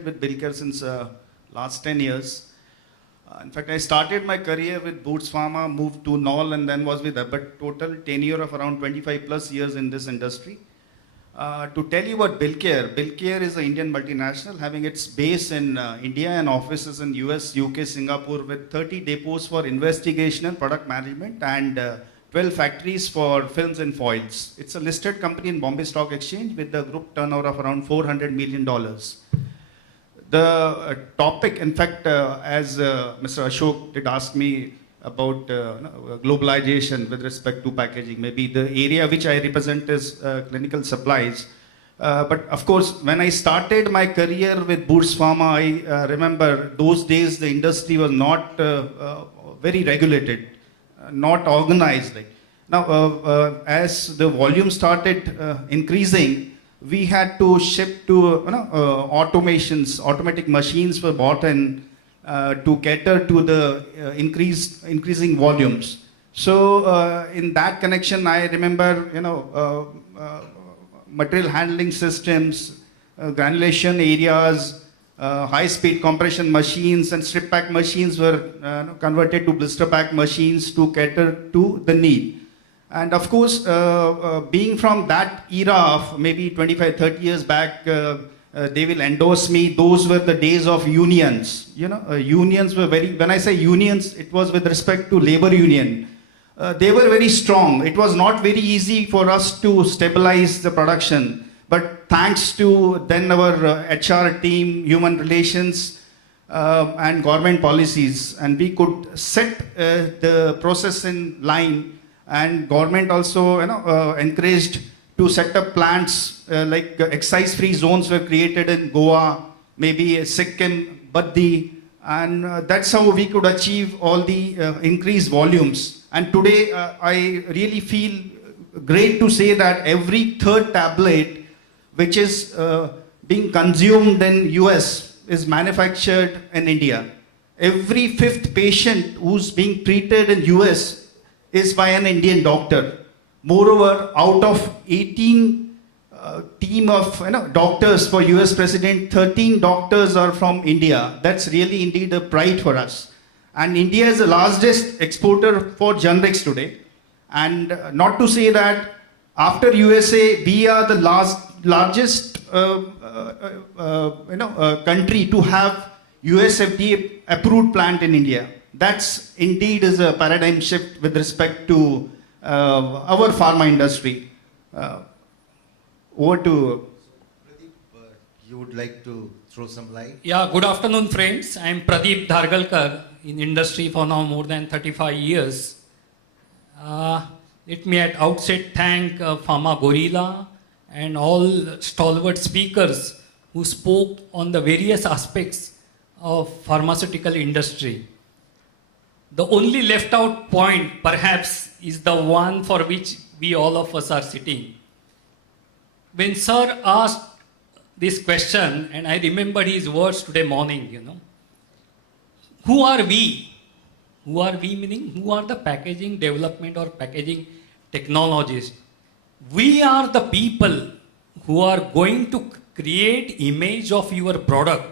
associated with Billcare since last 10 years. In fact, I started my career with Boots Pharma, moved to Knoll, and then was with Abbott. Total tenure of around 25 plus years in this industry. To tell you about Billcare, Billcare is an Indian multinational having its base in India and offices in US, UK, Singapore with 30 depots for investigational product management and 12 factories for films and foils. It's a listed company in Bombay Stock Exchange with a group turnover of around $400 million. The topic, in fact, as Mr. Ashok did ask me about globalization with respect to packaging, maybe the area which I represent is clinical supplies. But of course, when I started my career with Boots Pharma, I remember those days the industry was not very regulated, not organized. Now, as the volume started increasing, we had to shift to automations, automatic machines were bought in to cater to the increasing volumes. So in that connection, I remember material handling systems, granulation areas, high-speed compression machines and strip pack machines were converted to blister pack machines to cater to the need. And of course, being from that era of maybe 25, 30 years back, they will endorse me. Those were the days of unions. Unions were very, when I say unions, it was with respect to labor union. They were very strong. It was not very easy for us to stabilize the production. But thanks to then our HR team, human relations, and government policies, and we could set the process in line. And government also encouraged to set up plants like excise-free zones were created in Goa, maybe Sikkim, Baddi, and that's how we could achieve all the increased volumes. And today I really feel great to say that every third tablet which is being consumed in US is manufactured in India. Every fifth patient who's being treated in US is by an Indian doctor. Moreover, out of 18 team of doctors for US President, 13 doctors are from India. That's really indeed a pride for us. And India is the largest exporter for generics today. And not to say that after USA, we are the largest country to have US FDA approved plant in India. That's indeed is a paradigm shift with respect to our pharma industry. Over to Pradeep, you would like to throw some light? Yeah, good afternoon, friends. I am Pradeep Dhargalkar in industry for now more than 35 years. Let me at outset thank Pharma Gorilla and all stalwart speakers who spoke on the various aspects of pharmaceutical industry. The only left out point perhaps is the one for which we all of us are sitting. When Sir asked this question, and I remembered his words today morning, who are we? Who are we meaning? Who are the packaging development or packaging technologists? We are the people who are going to create image of your product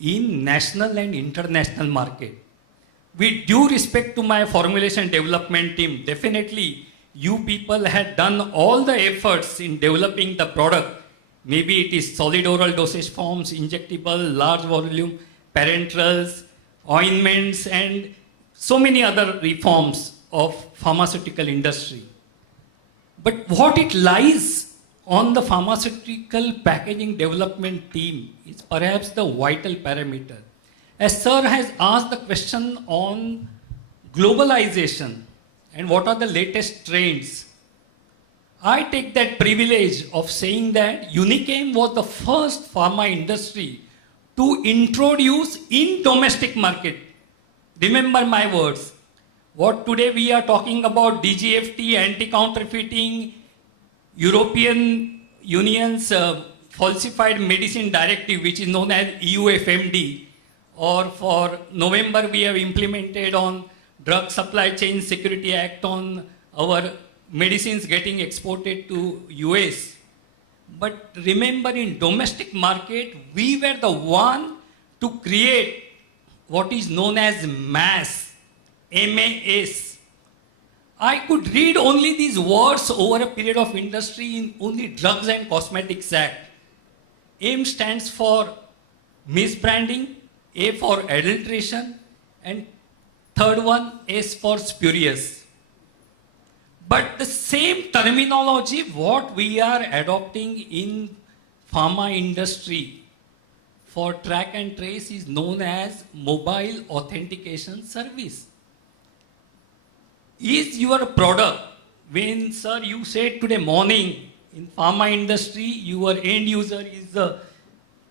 in national and international market. With due respect to my formulation development team, definitely you people had done all the efforts in developing the product. Maybe it is solid oral dosage forms, injectable, large volume, parenterals, ointments, and so many other reforms of pharmaceutical industry. But what it lies on the pharmaceutical packaging development team is perhaps the vital parameter. As Sir has asked the question on globalization and what are the latest trends, I take that privilege of saying that Unichem was the first pharma industry to introduce in domestic market. Remember my words. What today we are talking about DGFT, anti-counterfeiting, European Union's falsified medicine directive, which is known as EUFMD, or for November we have implemented on Drug Supply Chain Security Act on our medicines getting exported to US. But remember, in domestic market, we were the one to create what is known as MAS, MAS. I could read only these words over a period of industry in only Drugs and Cosmetics Act. M stands for misbranding, A for adulteration, and third one, S for spurious. But the same terminology, what we are adopting in pharma industry for track and trace is known as mobile authentication service. Is your product, when sir you said today morning in pharma industry, your end user is a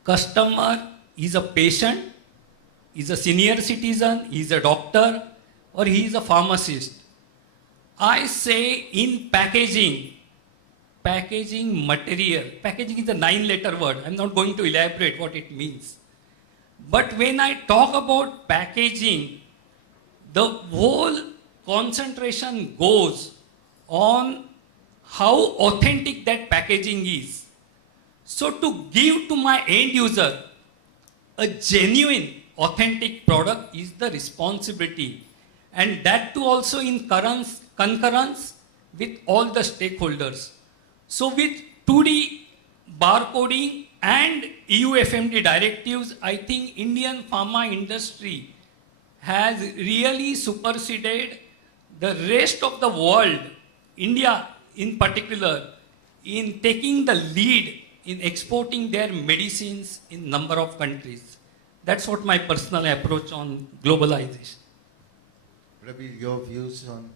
customer, is a patient, is a senior citizen, is a doctor, or he is a pharmacist. I say in packaging, packaging material, packaging is a 9-letter word. I'm not going to elaborate what it means. But when I talk about packaging, the whole concentration goes on how authentic that packaging is. So to give to my end user a genuine, authentic product is the responsibility. And that too also in concurrence with all the stakeholders. So with 2D barcoding and EU FMD directives, I think Indian pharma industry has really superseded the rest of the world, India in particular, in taking the lead in exporting their medicines in number of countries. That's what my personal approach on globalization. Ravi, your views on?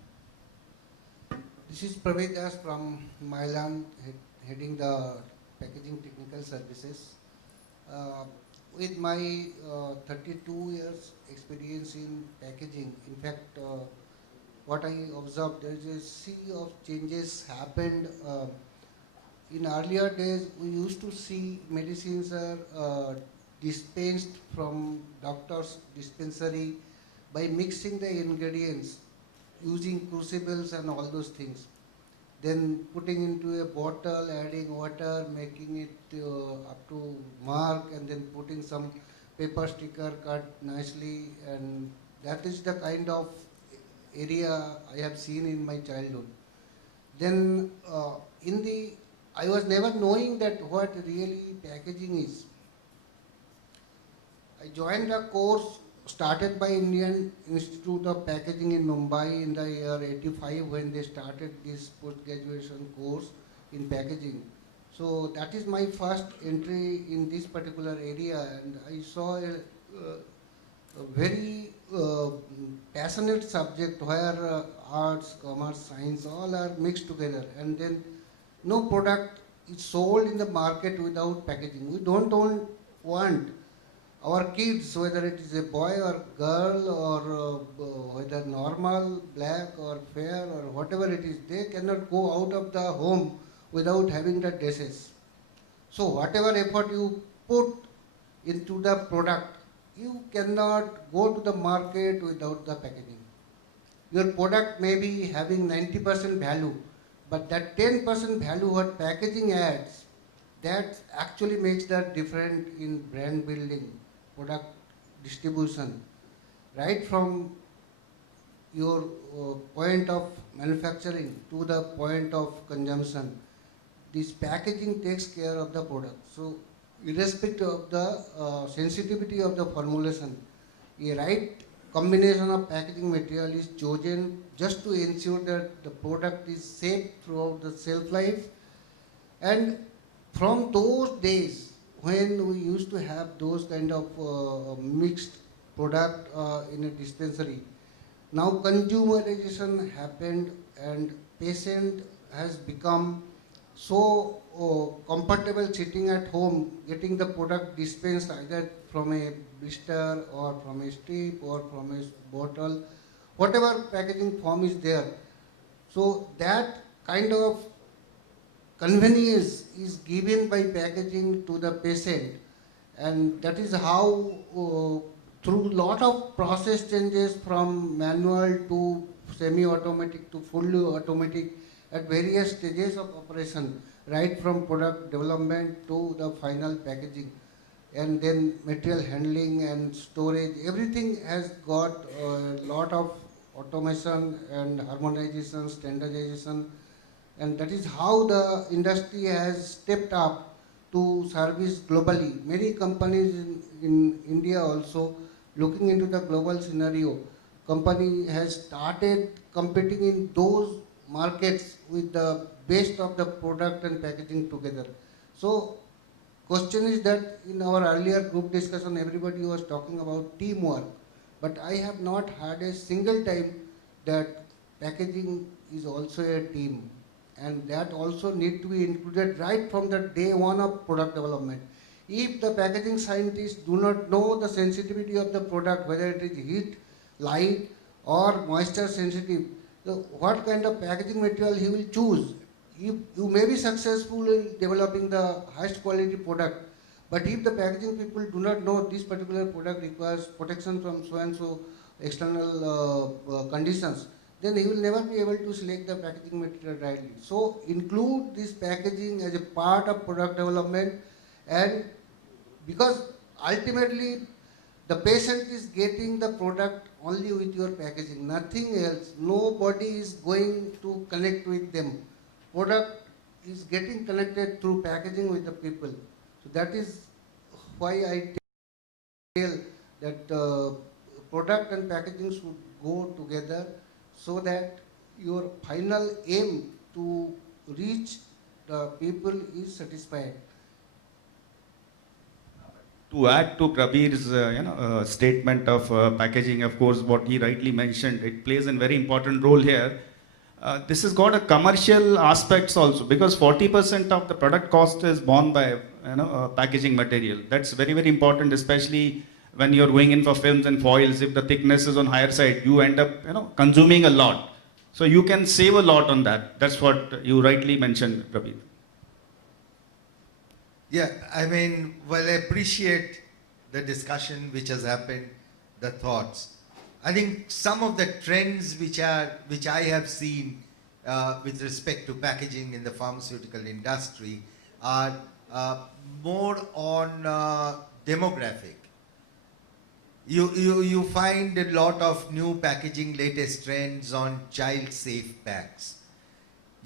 This is Praveen Das from Mylan, heading the packaging technical services. With my 32 years experience in packaging, in fact, what I observed, there is a sea of changes happened. In earlier days, we used to see medicines are dispensed from doctor's dispensary by mixing the ingredients, using crucibles and all those things. Then putting into a bottle, adding water, making it up to mark, and then putting some paper sticker cut nicely, and that is the kind of area I have seen in my childhood. Then I was never knowing that what really packaging is. I joined a course started by Indian Institute of Packaging in Mumbai in the year 85 when they started this post-graduation course in packaging. So that is my first entry in this particular area, and I saw a very passionate subject where arts, commerce, science all are mixed together, and then no product is sold in the market without packaging. We don't want our kids, whether it is a boy or girl or whether normal, black or fair or whatever it is, they cannot go out of the home without having the dresses. So whatever effort you put into the product, you cannot go to the market without the packaging. Your product may be having 90% value, but that 10% value what packaging adds, that actually makes that different in brand building, product distribution, right from your point of manufacturing to the point of consumption. This packaging takes care of the product. So irrespective of the sensitivity of the formulation, a right combination of packaging material is chosen just to ensure that the product is safe throughout the shelf life. And from those days when we used to have those kind of mixed product in a dispensary, now consumerization happened and patient has become so comfortable sitting at home getting the product dispensed either from a blister or from a strip or from a bottle, whatever packaging form is there. So that kind of convenience is given by packaging to the patient, and that is how through lot of process changes from manual to semi-automatic to fully automatic, at various stages of operation, right from product development to the final packaging, and then material handling and storage. Everything has got a lot of automation and harmonization, standardization, and that is how the industry has stepped up to service globally. Many companies in India also looking into the global scenario. Company has started competing in those markets with the best of the product and packaging together. So question is that in our earlier group discussion everybody was talking about teamwork, but I have not heard a single time that packaging is also a team, and that also need to be included right from the day one of product development. If the packaging scientists do not know the sensitivity of the product, whether it is heat, light or moisture sensitive, so what kind of packaging material he will choose? You may be successful in developing the highest quality product, but if the packaging people do not know this particular product requires protection from so and so external conditions, then he will never be able to select the packaging material rightly. So include this packaging as a part of product development, and because ultimately the patient is getting the product only with your packaging, nothing else. Nobody is going to connect with them. Product is getting connected through packaging with the people. So that is why I tell that product and packaging should go together, so that your final aim to reach the people is satisfied. To add to Prabir's statement of packaging, of course, what he rightly mentioned, it plays a very important role here. This has got a commercial aspects also, because 40% of the product cost is borne by packaging material. That's very, very important, especially when you're going in for films and foils. If the thickness is on higher side, you end up consuming a lot. So you can save a lot on that. That's what you rightly mentioned, Prabir. Yeah, I mean, well, I appreciate the discussion which has happened, the thoughts. I think some of the trends which I have seen with respect to packaging in the pharmaceutical industry are more on demographic. You find a lot of new packaging, latest trends on child-safe packs.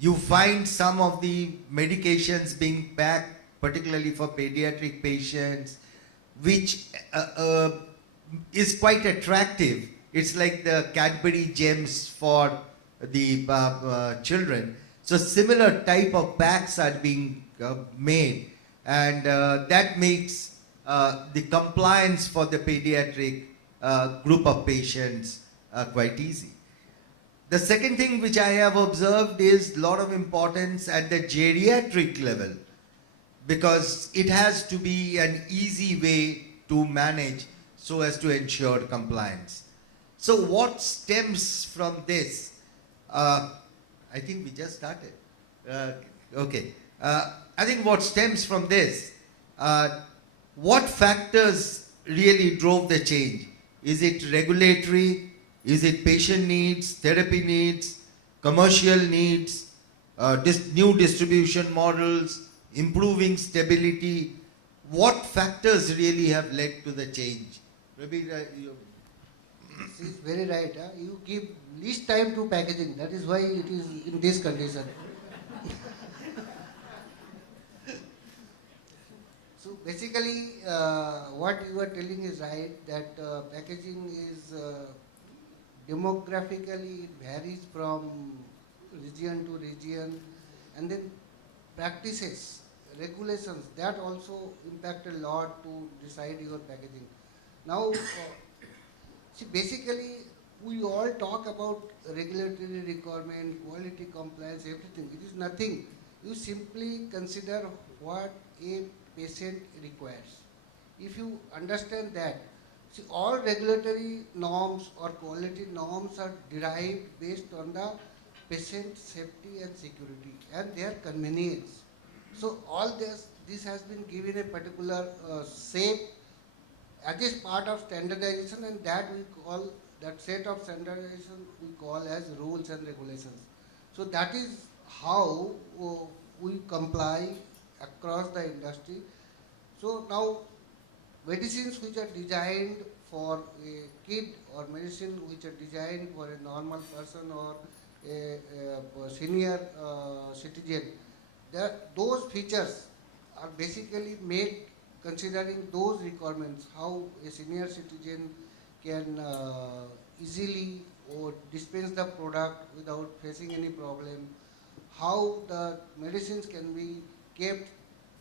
You find some of the medications being packed, particularly for pediatric patients, which is quite attractive. It's like the Cadbury gems for the children. So similar type of packs are being made, and that makes the compliance for the pediatric group of patients quite easy. The second thing which I have observed is a lot of importance at the geriatric level, because it has to be an easy way to manage so as to ensure compliance. So what stems from this? I think we just started. Okay. I think what stems from this, what factors really drove the change? Is it regulatory? Is it patient needs, therapy needs, commercial needs, new distribution models, improving stability? What factors really have led to the change? Maybe She is very right. You give least time to packaging. That is why it is in this condition. So basically, what you are telling is right, that packaging is demographically, it varies from region to region, and then practices, regulations, that also impact a lot to decide your packaging. Now, see, basically, we all talk about regulatory requirement, quality compliance, everything. It is nothing. You simply consider what a patient requires. If you understand that, see, all regulatory norms or quality norms are derived based on the patient safety and security and their convenience. So all this has been given a particular shape as is part of standardization, and that we call, that set of standardization we call as rules and regulations. So that is how we comply across the industry. So now medicines which are designed for a kid or medicine which are designed for a normal person or a senior citizen, those features are basically made considering those requirements, how a senior citizen can easily or dispense the product without facing any problem, how the medicines can be kept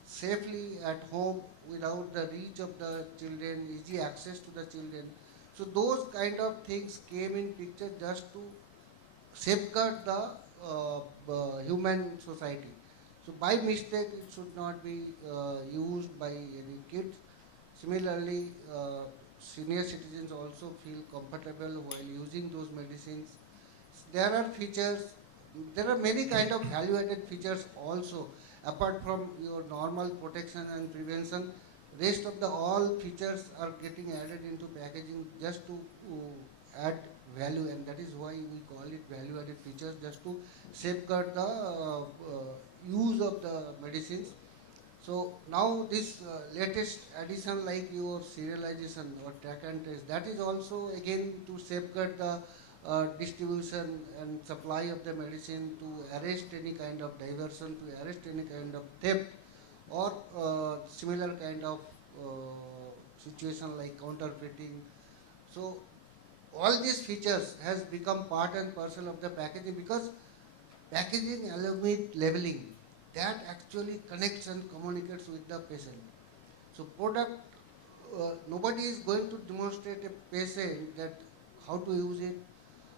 safely at home without the reach of the children, easy access to the children. So those kind of things came in picture just to safeguard the human society. So by mistake it should not be used by any kids. Similarly, senior citizens also feel comfortable while using those medicines. There are features, there are many kind of value added features also apart from your normal protection and prevention. Rest of the all features are getting added into packaging just to add value, and that is why we call it value added features, just to safeguard the use of the medicines. So now this latest addition like your serialization or track and trace, that is also again to safeguard the distribution and supply of the medicine, to arrest any kind of diversion, to arrest any kind of theft or similar kind of situation like counterfeiting. So all these features has become part and parcel of the packaging, because packaging along with labeling, that actually connects and communicates with the patient. So product, nobody is going to demonstrate a patient that how to use it,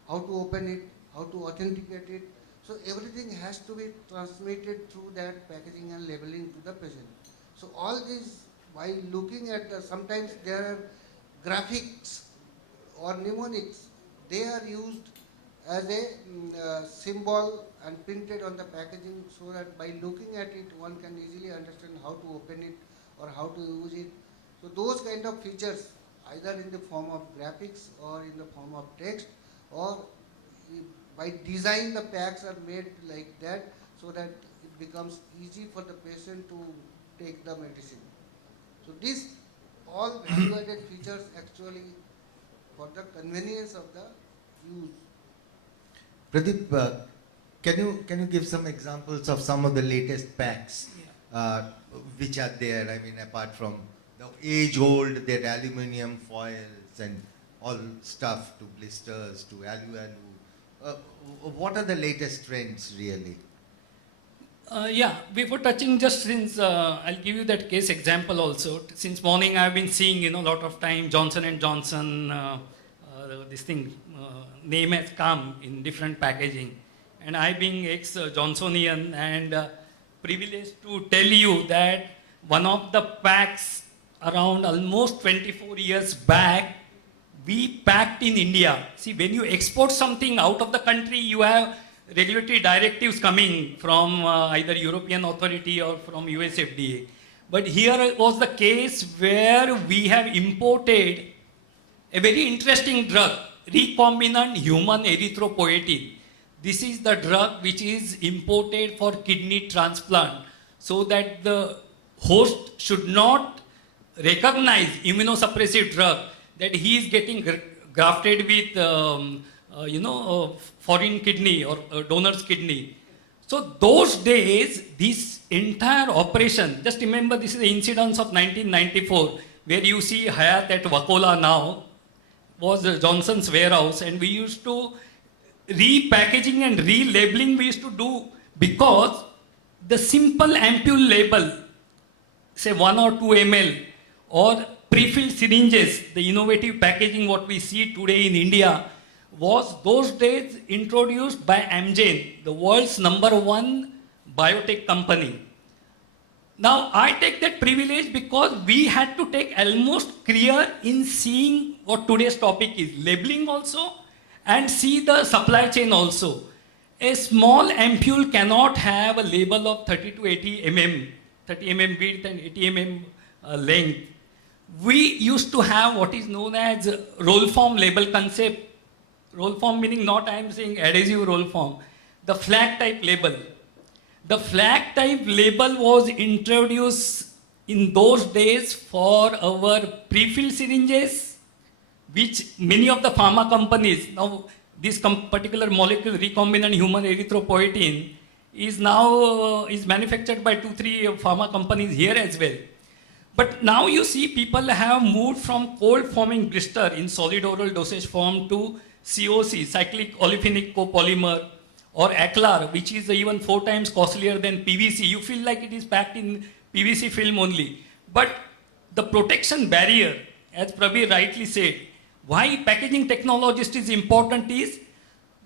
how to open it, how to authenticate it. So everything has to be transmitted through that packaging and labeling to the patient. So all these, by looking at the, sometimes there are graphics or mnemonics, they are used as a symbol and printed on the packaging, so that by looking at it one can easily understand how to open it or how to use it. So those kind of features, either in the form of graphics or in the form of text, or by design the packs are made like that, so that it becomes easy for the patient to take the medicine. So these all value added features actually for the convenience of the use. Pradeep, can you give some examples of some of the latest packs which are there? I mean, apart from the age-old, that aluminium foils and all stuff, to blisters, to alu. What are the latest trends really? Yeah, before touching, just since I'll give you that case example also. Since morning I've been seeing, a lot of time Johnson and Johnson, this thing, name has come in different packaging. And I being ex-Johnsonian and privileged to tell you that one of the packs around almost 24 years back, we packed in India. See, when you export something out of the country, you have regulatory directives coming from either European authority or from US FDA. But here was the case where we have imported a very interesting drug, recombinant human erythropoietin. This is the drug which is imported for kidney transplant, so that the host should not recognize immunosuppressive drug that he is getting grafted with foreign kidney or donor's kidney. So those days, this entire operation, just remember this is the incidence of 1994, where you see Hayat at Wakola now, was Johnson's warehouse, and we used to repackaging and relabeling we used to do, because the simple ampule label, say 1 or 2 ml, or pre-filled syringes, the innovative packaging what we see today in India, was those days introduced by Amgen, the world's #1 biotech company. Now I take that privilege because we had to take almost clear in seeing what today's topic is, labeling also, and see the supply chain also. A small ampule cannot have a label of 30 to 80 mm, 30 mm width and 80 mm length. We used to have what is known as roll form label concept. Roll form meaning not I am saying adhesive roll form. the flag type label. The flag type label was introduced in those days for our pre-filled syringes, which many of the pharma companies, now this particular molecule recombinant human erythropoietin is now is manufactured by 2-3 pharma companies here as well. But now you see people have moved from cold forming blister in solid oral dosage form to COC, cyclic olefinic copolymer, or Aclar, which is even 4 times costlier than PVC. You feel like it is packed in PVC film only. But the protection barrier, as Prabir rightly said, why packaging technologist is important is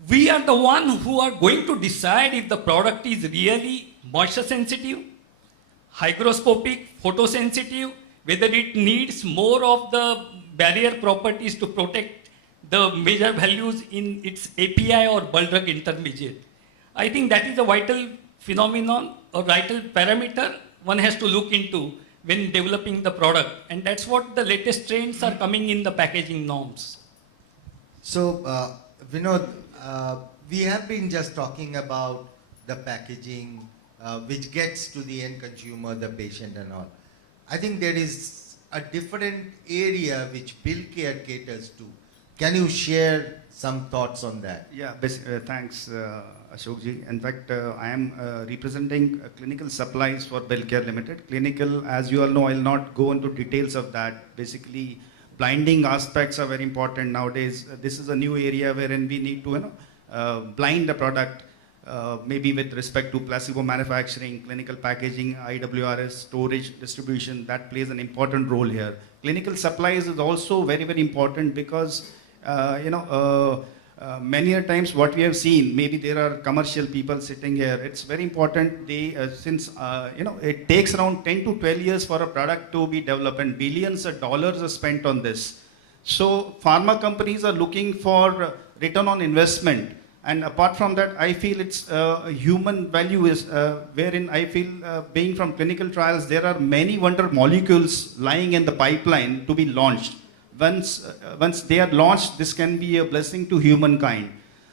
we are the one who are going to decide if the product is really moisture sensitive, hygroscopic, photosensitive, whether it needs more of the barrier properties to protect the major values in its API or bulk drug intermediate. I think that is a vital phenomenon or vital parameter one has to look into when developing the product. And that's what the latest trends are coming in the packaging norms. So, Vinod, we have been just talking about the packaging, which gets to the end consumer, the patient and all. I think there is a different area which Bill Care caters to. Can you share some thoughts on that? Yeah, thanks, Ashokji. In fact, I am representing clinical supplies for Belcare Limited. Clinical, as you all know, I will not go into details of that. Basically, blinding aspects are very important nowadays. This is a new area wherein we need to blind the product, maybe with respect to placebo manufacturing, clinical packaging, IWRS, storage, distribution. That plays an important role here. Clinical supplies is also very, very important because many a times what we have seen, maybe there are commercial people sitting here. It's very important. They since it takes around 10 to 12 years for a product to be developed, and billions of dollars are spent on this. So pharma companies are looking for return on investment. And apart from that, I feel it's human value is wherein I feel being from clinical trials, there are many wonder molecules lying in the pipeline to be launched. Once they are launched, this can be a blessing to humankind.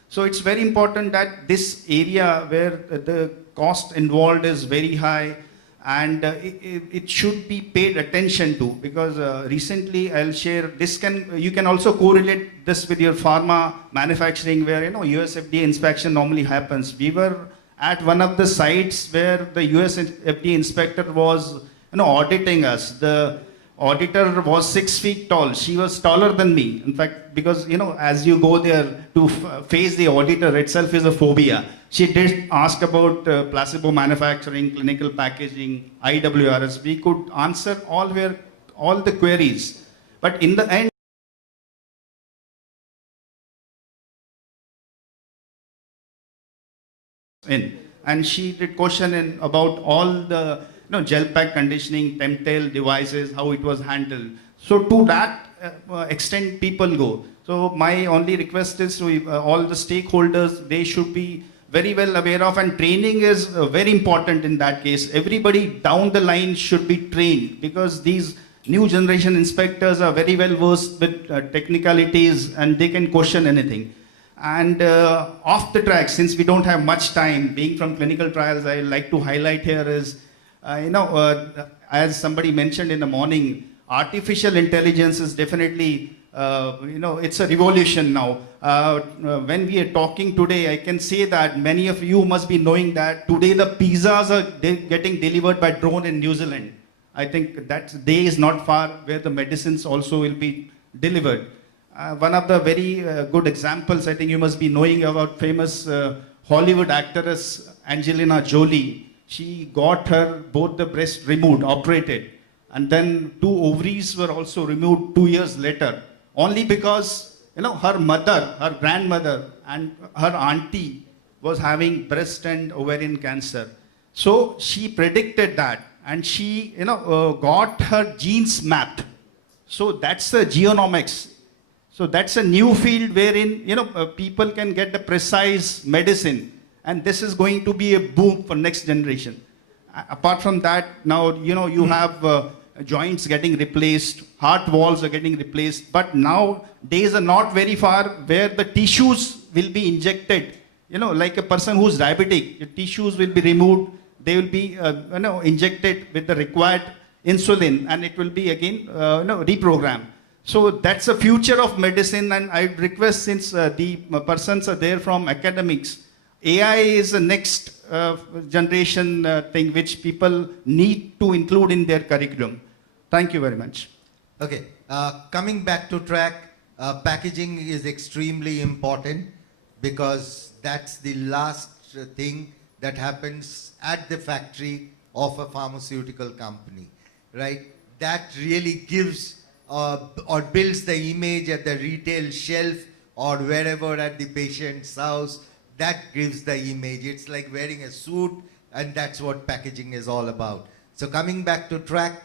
So it's very important that this area where the cost involved is very high, and it should be paid attention to, because recently I'll share this. You can also correlate this with your pharma manufacturing, where US FDA inspection normally happens. We were at one of the sites where the US FDA inspector was auditing us. The auditor was 6 feet tall. She was taller than me. In fact, because as you go there to face the auditor itself is a phobia. She did ask about placebo manufacturing, clinical packaging, IWRS. We could answer all the queries, but in the end, and she did question about all the gel pack conditioning, Temtel devices, how it was handled. So to that extent, people go. So my only request is to all the stakeholders, they should be very well aware of, and training is very important in that case. Everybody down the line should be trained, because these new generation inspectors are very well versed with technicalities, and they can question anything. And off the track, since we don't have much time, being from clinical trials, I like to highlight here is, as somebody mentioned in the morning, artificial intelligence is definitely, it's a revolution now. When we are talking today, I can say that many of you must be knowing that today the pizzas are getting delivered by drone in New Zealand. I think that day is not far where the medicines also will be delivered. One of the very good examples, I think you must be knowing about famous Hollywood actress Angelina Jolie. She got her both the breasts removed, operated, and then 2 ovaries were also removed 2 years later, only because her mother, her grandmother, and her auntie was having breast and ovarian cancer. So she predicted that, and she got her genes mapped. So that's the genomics. So that's a new field wherein people can get the precise medicine, and this is going to be a boom for next generation. Apart from that, now you have joints getting replaced, heart walls are getting replaced, but now days are not very far where the tissues will be injected like a person who's diabetic, your tissues will be removed, they will be, injected with the required insulin, and it will be again, reprogrammed. So that's the future of medicine, and I request, since the persons are there from academics, AI is the next generation thing which people need to include in their curriculum. Thank you very much. Okay, coming back to track, packaging is extremely important because that's the last thing that happens at the factory of a pharmaceutical company, right? That really gives or builds the image at the retail shelf or wherever at the patient's house. That gives the image. It's like wearing a suit, and that's what packaging is all about. So coming back to track,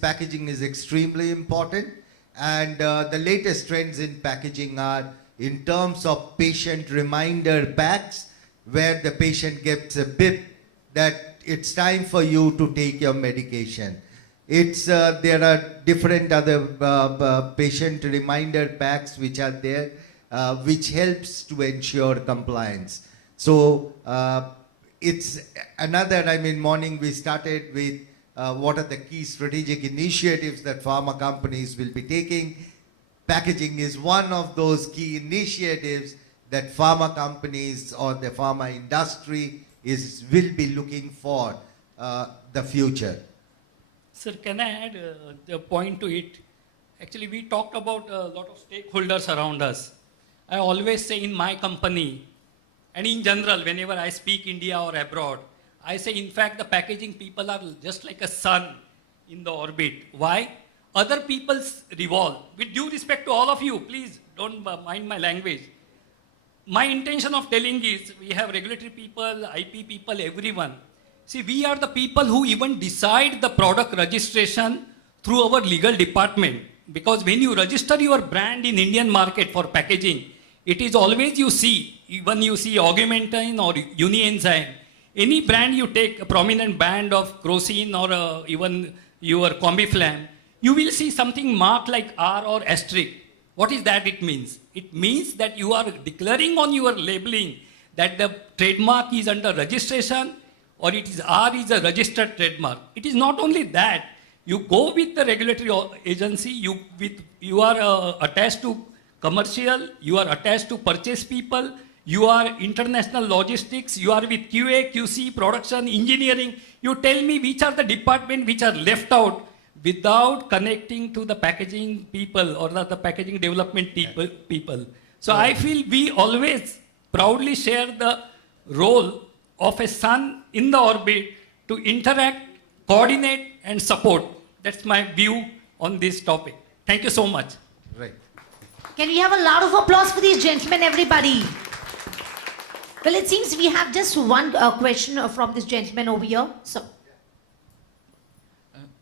packaging is extremely important, and the latest trends in packaging are in terms of patient reminder packs, where the patient gets a bip that it's time for you to take your medication. There are different other patient reminder packs which are there, which helps to ensure compliance. So it's another, morning we started with what are the key strategic initiatives that pharma companies will be taking. Packaging is one of those key initiatives that pharma companies or the pharma industry will be looking for the future. Sir, can I add the point to it? Actually, we talked about a lot of stakeholders around us. I always say in my company, and in general, whenever I speak India or abroad, I say, in fact, the packaging people are just like a sun in the orbit. Why? Other people's revolve. With due respect to all of you, please don't mind my language. My intention of telling is, we have regulatory people, IP people, everyone. See, we are the people who even decide the product registration through our legal department. Because when you register your brand in Indian market for packaging, it is always you see, even you see Augmentin or Unienzyme, any brand you take, a prominent brand of Crocin or even your Combiflam, you will see something marked like R or asterisk. What is that it means? It means that you are declaring on your labeling that the trademark is under registration, or it is R is a registered trademark. It is not only that. You go with the regulatory agency, you are attached to commercial, you are attached to purchase people, you are international logistics, you are with QA, QC, production, engineering. You tell me which are the departments which are left out without connecting to the packaging people or the packaging development people. So I feel we always proudly share the role of a sun in the orbit to interact, coordinate, and support. That's my view on this topic. Thank you so much. Right. Can we have a loud of applause for these gentlemen, everybody? Well, it seems we have just one question from this gentleman over here. So,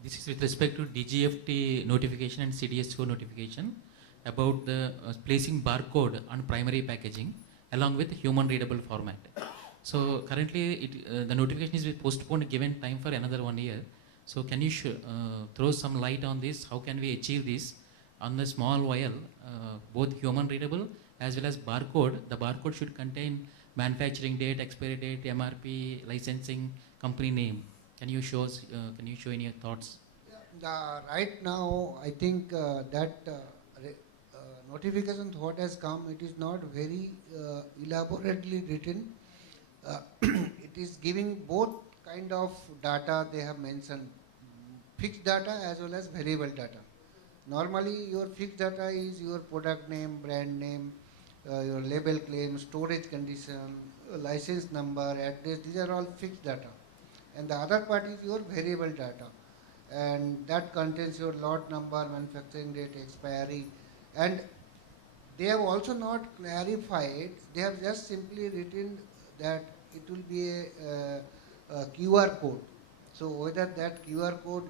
this is with respect to DGFT notification and CDSCO notification about the placing barcode on primary packaging along with human readable format. So currently the notification is postponed given time for another 1 year. So can you throw some light on this? How can we achieve this on the small vial, both human readable as well as barcode? The barcode should contain manufacturing date, expiry date, MRP, licensing, company name. Can you show any thoughts? Right now, I think that notification what has come, it is not very elaborately written. It is giving both kind of data they have mentioned, fixed data as well as variable data. Normally your fixed data is your product name, brand name, your label claim, storage condition, license number, address, these are all fixed data. And the other part is your variable data, and that contains your lot number, manufacturing date, expiry, and they have also not clarified, they have just simply written that it will be a QR code. So whether that QR code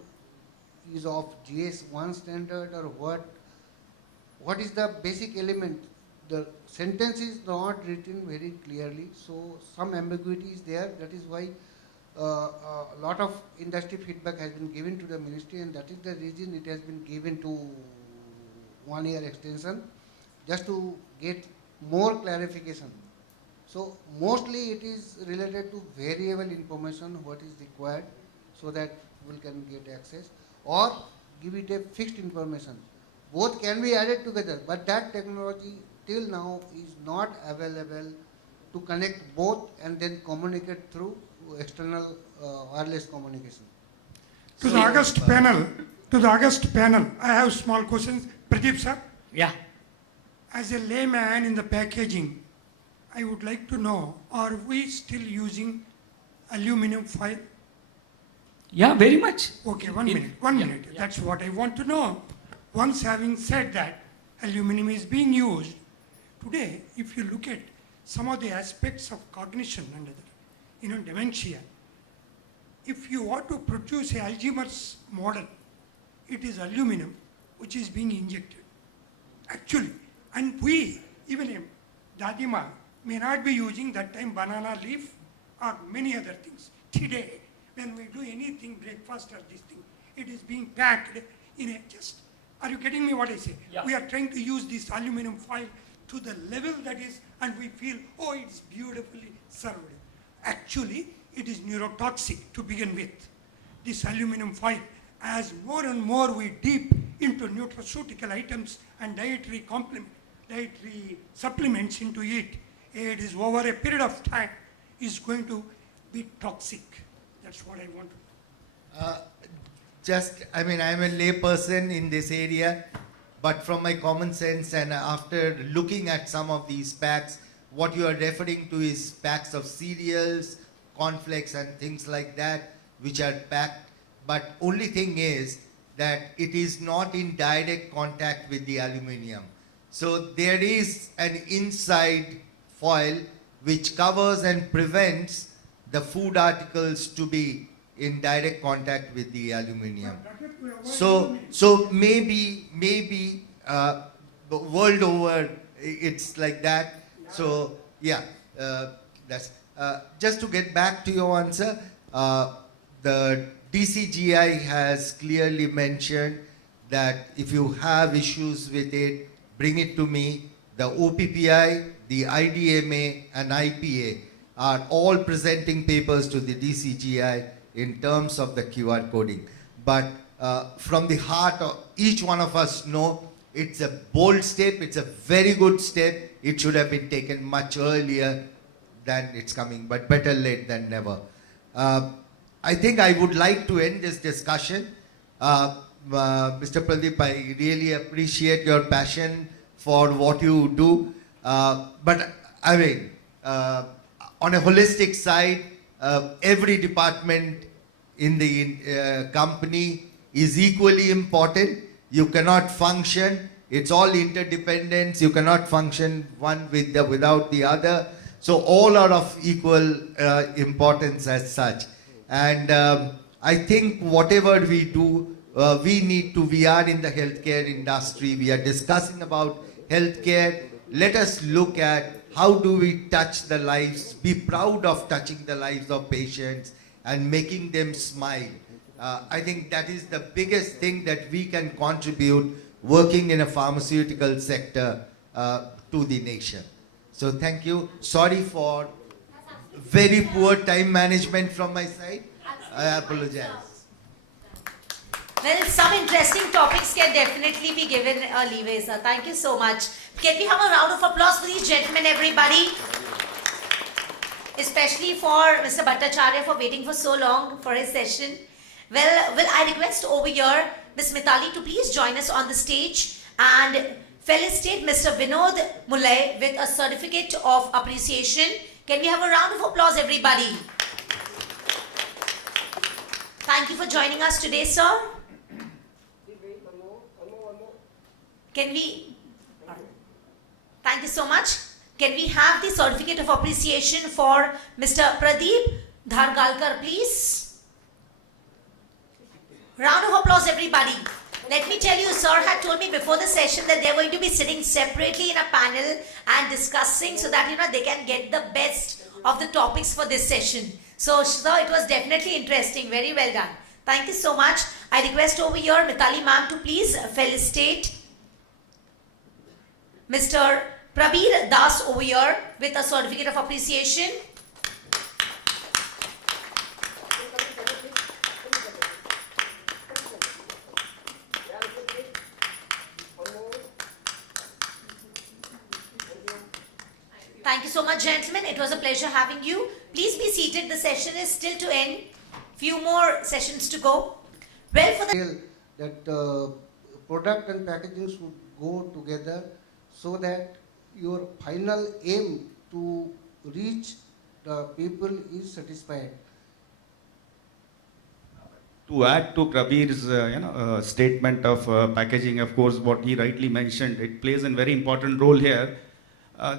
is of GS1 standard or what is the basic element? The sentence is not written very clearly, so some ambiguity is there. That is why a lot of industry feedback has been given to the ministry, and that is the reason it has been given to 1 year extension, just to get more clarification. So mostly it is related to variable information what is required so that people can get access, or give it a fixed information. Both can be added together, but that technology till now is not available to connect both and then communicate through external wireless communication. To the August panel, I have small questions. Pradeep sir, Yeah. as a layman in the packaging, I would like to know, are we still using aluminum foil? Yeah, very much. Okay, In- one yeah, minute. yeah. That's what I want to know. Once having said that, aluminum is being used. Today, if you look at some of the aspects of cognition and other, dementia, if you want to produce a Alzheimer's model, it is aluminum which is being injected. Actually, and we, even a Dadima, may not be using that time banana leaf or many other things. Today, when we do anything, breakfast or this thing, it is being packed in a just, are you getting me what I say? Yeah. We are trying to use this aluminum foil to the level that is, and we feel, oh, it's beautifully served. Actually, it is neurotoxic to begin with. This aluminum foil, as more and more we deep into nutraceutical items and dietary supplements into it, it is over a period of time is going to be toxic. That's what I want to. I'm a lay person in this area, but from my common sense and after looking at some of these packs, what you are referring to is packs of cereals, cornflakes and things like that, which are packed. But only thing is that it is not in direct contact with the aluminium. So there is an inside foil which covers and prevents the food articles to be in direct contact with the aluminium. So maybe the world over it's like that. So yeah, that's just to get back to your answer. The DCGI has clearly mentioned that if you have issues with it, bring it to me. The OPPI, the IDMA and IPA are all presenting papers to the DCGI in terms of the QR coding. But from the heart of each one of us know it's a bold step, it's a very good step. It should have been taken much earlier than it's coming, but better late than never. I think I would like to end this discussion. Mr. Pradeep, I really appreciate your passion for what you do. But I mean, on a holistic side, every department in the company is equally important. You cannot function. It's all interdependence. You cannot function one without the other. So all are of equal importance as such. And I think whatever we do, we are in the healthcare industry. We are discussing about healthcare. Let us look at how do we touch the lives, be proud of touching the lives of patients and making them smile. I think that is the biggest thing that we can contribute working in a pharmaceutical sector to the nation. So thank you. Sorry for very poor time management from my side. I apologize. Well, some interesting topics can definitely be given a leeway, sir. Thank you so much. Can we have a round of applause for these gentlemen, everybody? Especially for Mr. Bhattacharya for waiting for so long for his session. Well, I request over here Ms. Mitali to please join us on the stage and felicitate Mr. Vinod Mulay with a certificate of appreciation. Can we have a round of applause, everybody? Thank you for joining us today, sir. Can we? Thank you so much. Can we have the certificate of appreciation for Mr. Pradeep Dhargalkar, please? Round of applause, everybody. Let me tell you, sir had told me before the session that they're going to be sitting separately in a panel and discussing so that, they can get the best of the topics for this session. So, sir, it was definitely interesting. Very well done. Thank you so much. I request over here Mitali ma'am to please felicitate Mr. Prabir Das over here with a certificate of appreciation. Thank you so much, gentlemen. It was a pleasure having you. Please be seated. The session is still to end. Few more sessions to go. Well, for the feel that product and packaging should go together so that your final aim to reach the people is satisfied. To add to Prabir's statement of packaging, of course, what he rightly mentioned, it plays a very important role here.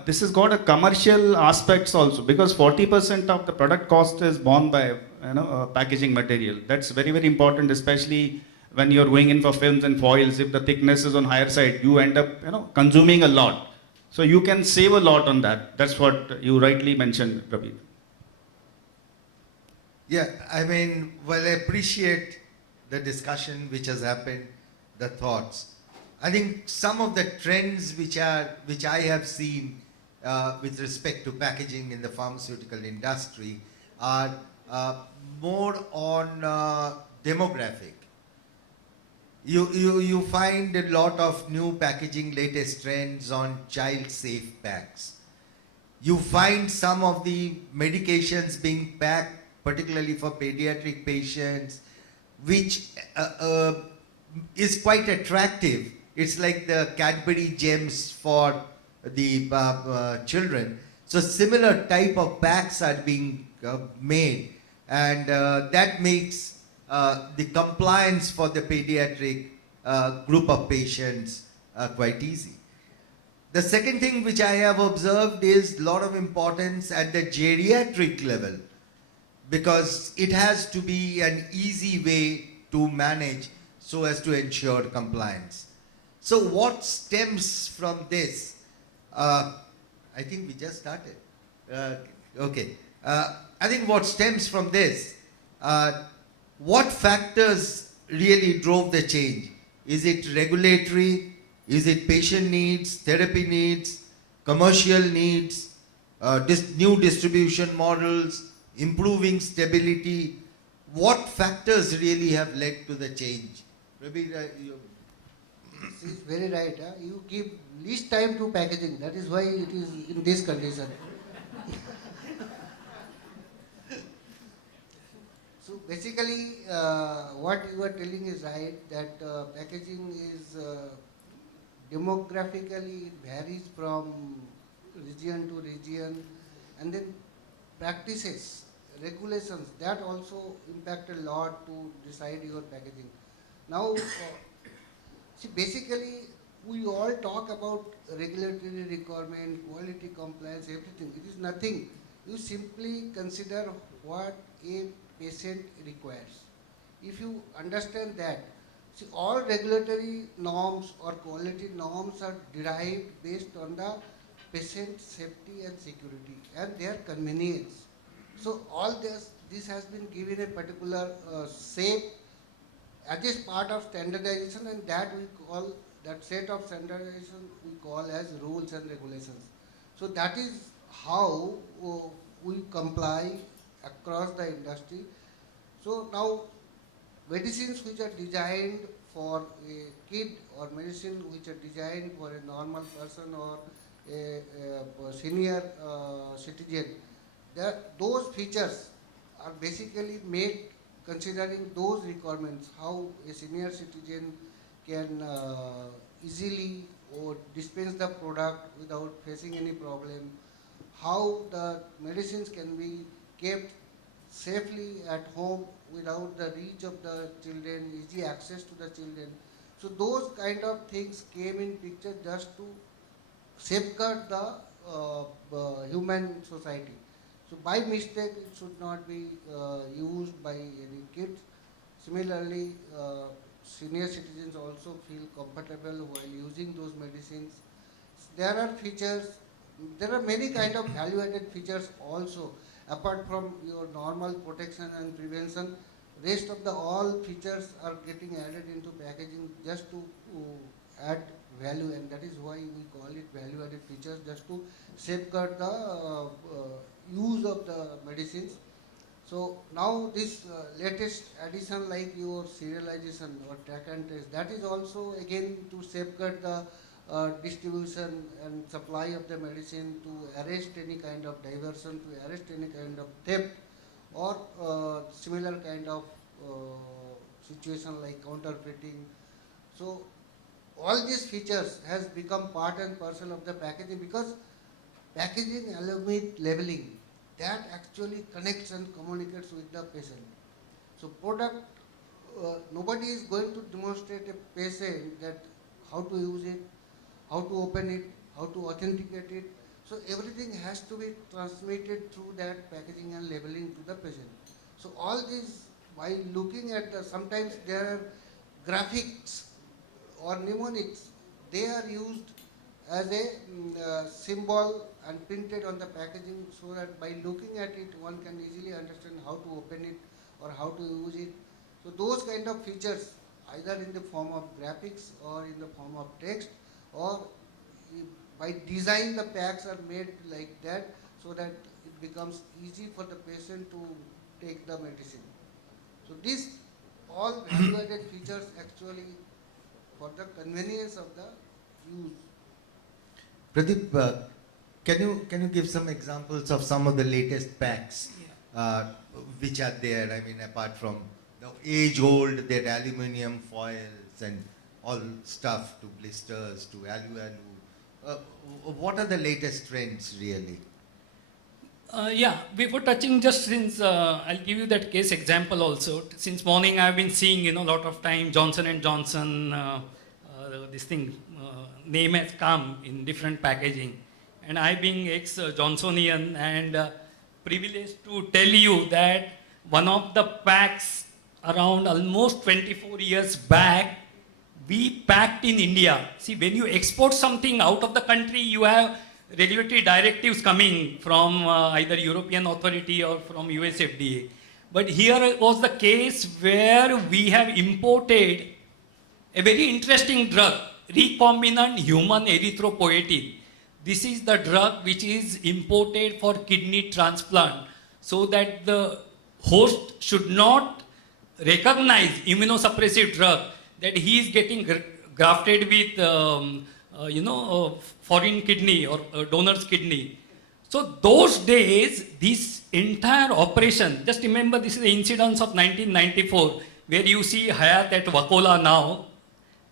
This has got a commercial aspects also because 40% of the product cost is borne by packaging material. That's very, very important, especially when you're going in for films and foils. If the thickness is on higher side, you end up consuming a lot. So you can save a lot on that. That's what you rightly mentioned, Prabir. Yeah, I mean, well, I appreciate the discussion which has happened, the thoughts. I think some of the trends which I have seen with respect to packaging in the pharmaceutical industry are more on demographic. You find a lot of new packaging, latest trends on child-safe packs. You find some of the medications being packed, particularly for pediatric patients, which is quite attractive. It's like the Cadbury gems for the children. So similar type of packs are being made, and that makes the compliance for the pediatric group of patients quite easy. The second thing which I have observed is a lot of importance at the geriatric level, because it has to be an easy way to manage so as to ensure compliance. So what stems from this? I think we just started. Okay. I think what stems from this, what factors really drove the change? Is it regulatory? Is it patient needs, therapy needs, commercial needs, new distribution models, improving stability? What factors really have led to the change? Maybe She is very right. You give least time to packaging. That is why it is in this condition. So basically, what you are telling is right, that packaging is demographically, it varies from region to region, and then practices, regulations, that also impact a lot to decide your packaging. Now, see, basically, we all talk about regulatory requirement, quality compliance, everything. It is nothing. You simply consider what a patient requires. If you understand that, see, all regulatory norms or quality norms are derived based on the patient safety and security and their convenience. So all this has been given a particular shape as is part of standardization, and that set of standardization we call as rules and regulations. So that is how we comply across the industry. So now medicines which are designed for a kid or medicine which are designed for a normal person or a senior citizen, those features are basically made considering those requirements, how a senior citizen can easily or dispense the product without facing any problem, how the medicines can be kept safely at home without the reach of the children, easy access to the children. So those kind of things came in picture just to safeguard the human society. So by mistake it should not be used by any kids. Similarly, senior citizens also feel comfortable while using those medicines. There are features, there are many kind of value-added features also. Apart from your normal protection and prevention, rest of the all features are getting added into packaging just to add value, and that is why we call it value-added features, just to safeguard the use of the medicines. So now this latest addition like your serialization or track and trace, that is also again to safeguard the distribution and supply of the medicine, to arrest any kind of diversion, to arrest any kind of theft or similar kind of situation like counterfeiting. So all these features has become part and parcel of the packaging, because packaging along with labeling, that actually connects and communicates with the patient. So product, nobody is going to demonstrate a patient that how to use it, how to open it, how to authenticate it. So everything has to be transmitted through that packaging and labeling to the patient. So all these, by looking at the, sometimes there are graphics or mnemonics, they are used as a symbol and printed on the packaging, so that by looking at it one can easily understand how to open it or how to use it. So those kind of features, either in the form of graphics or in the form of text, or by design the packs are made like that, so that it becomes easy for the patient to take the medicine. So these all value added features actually for the convenience of the use. Pradeep, can you give some examples of some of the latest packs which are there? I mean, apart from the age-old, that aluminium foils and all stuff, to blisters, to alu. What are the latest trends really? Yeah, before touching, just since I'll give you that case example also. Since morning I've been seeing, a lot of time Johnson and Johnson, this thing, name has come in different packaging. And I being ex-Johnsonian and privileged to tell you that one of the packs around almost 24 years back, we packed in India. See, when you export something out of the country, you have regulatory directives coming from either European authority or from US FDA. But here was the case where we have imported a very interesting drug, recombinant human erythropoietin. This is the drug which is imported for kidney transplant, so that the host should not recognize immunosuppressive drug that he is getting grafted with foreign kidney or donor's kidney. So those days, this entire operation, just remember this is the incidence of 1994, where you see Hayat at Wakola now,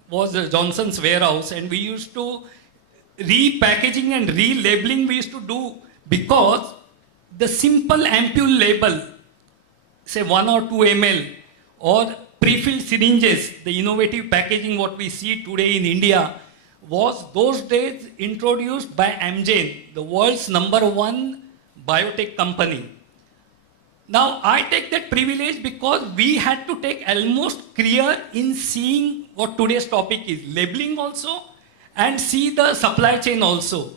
was Johnson's warehouse, and we used to repackaging and relabeling we used to do, because the simple ampule label, say 1 or 2 ml, or pre-filled syringes, the innovative packaging what we see today in India, was those days introduced by Amgen, the world's #1 biotech company. Now I take that privilege because we had to take almost clear in seeing what today's topic is, labeling also, and see the supply chain also.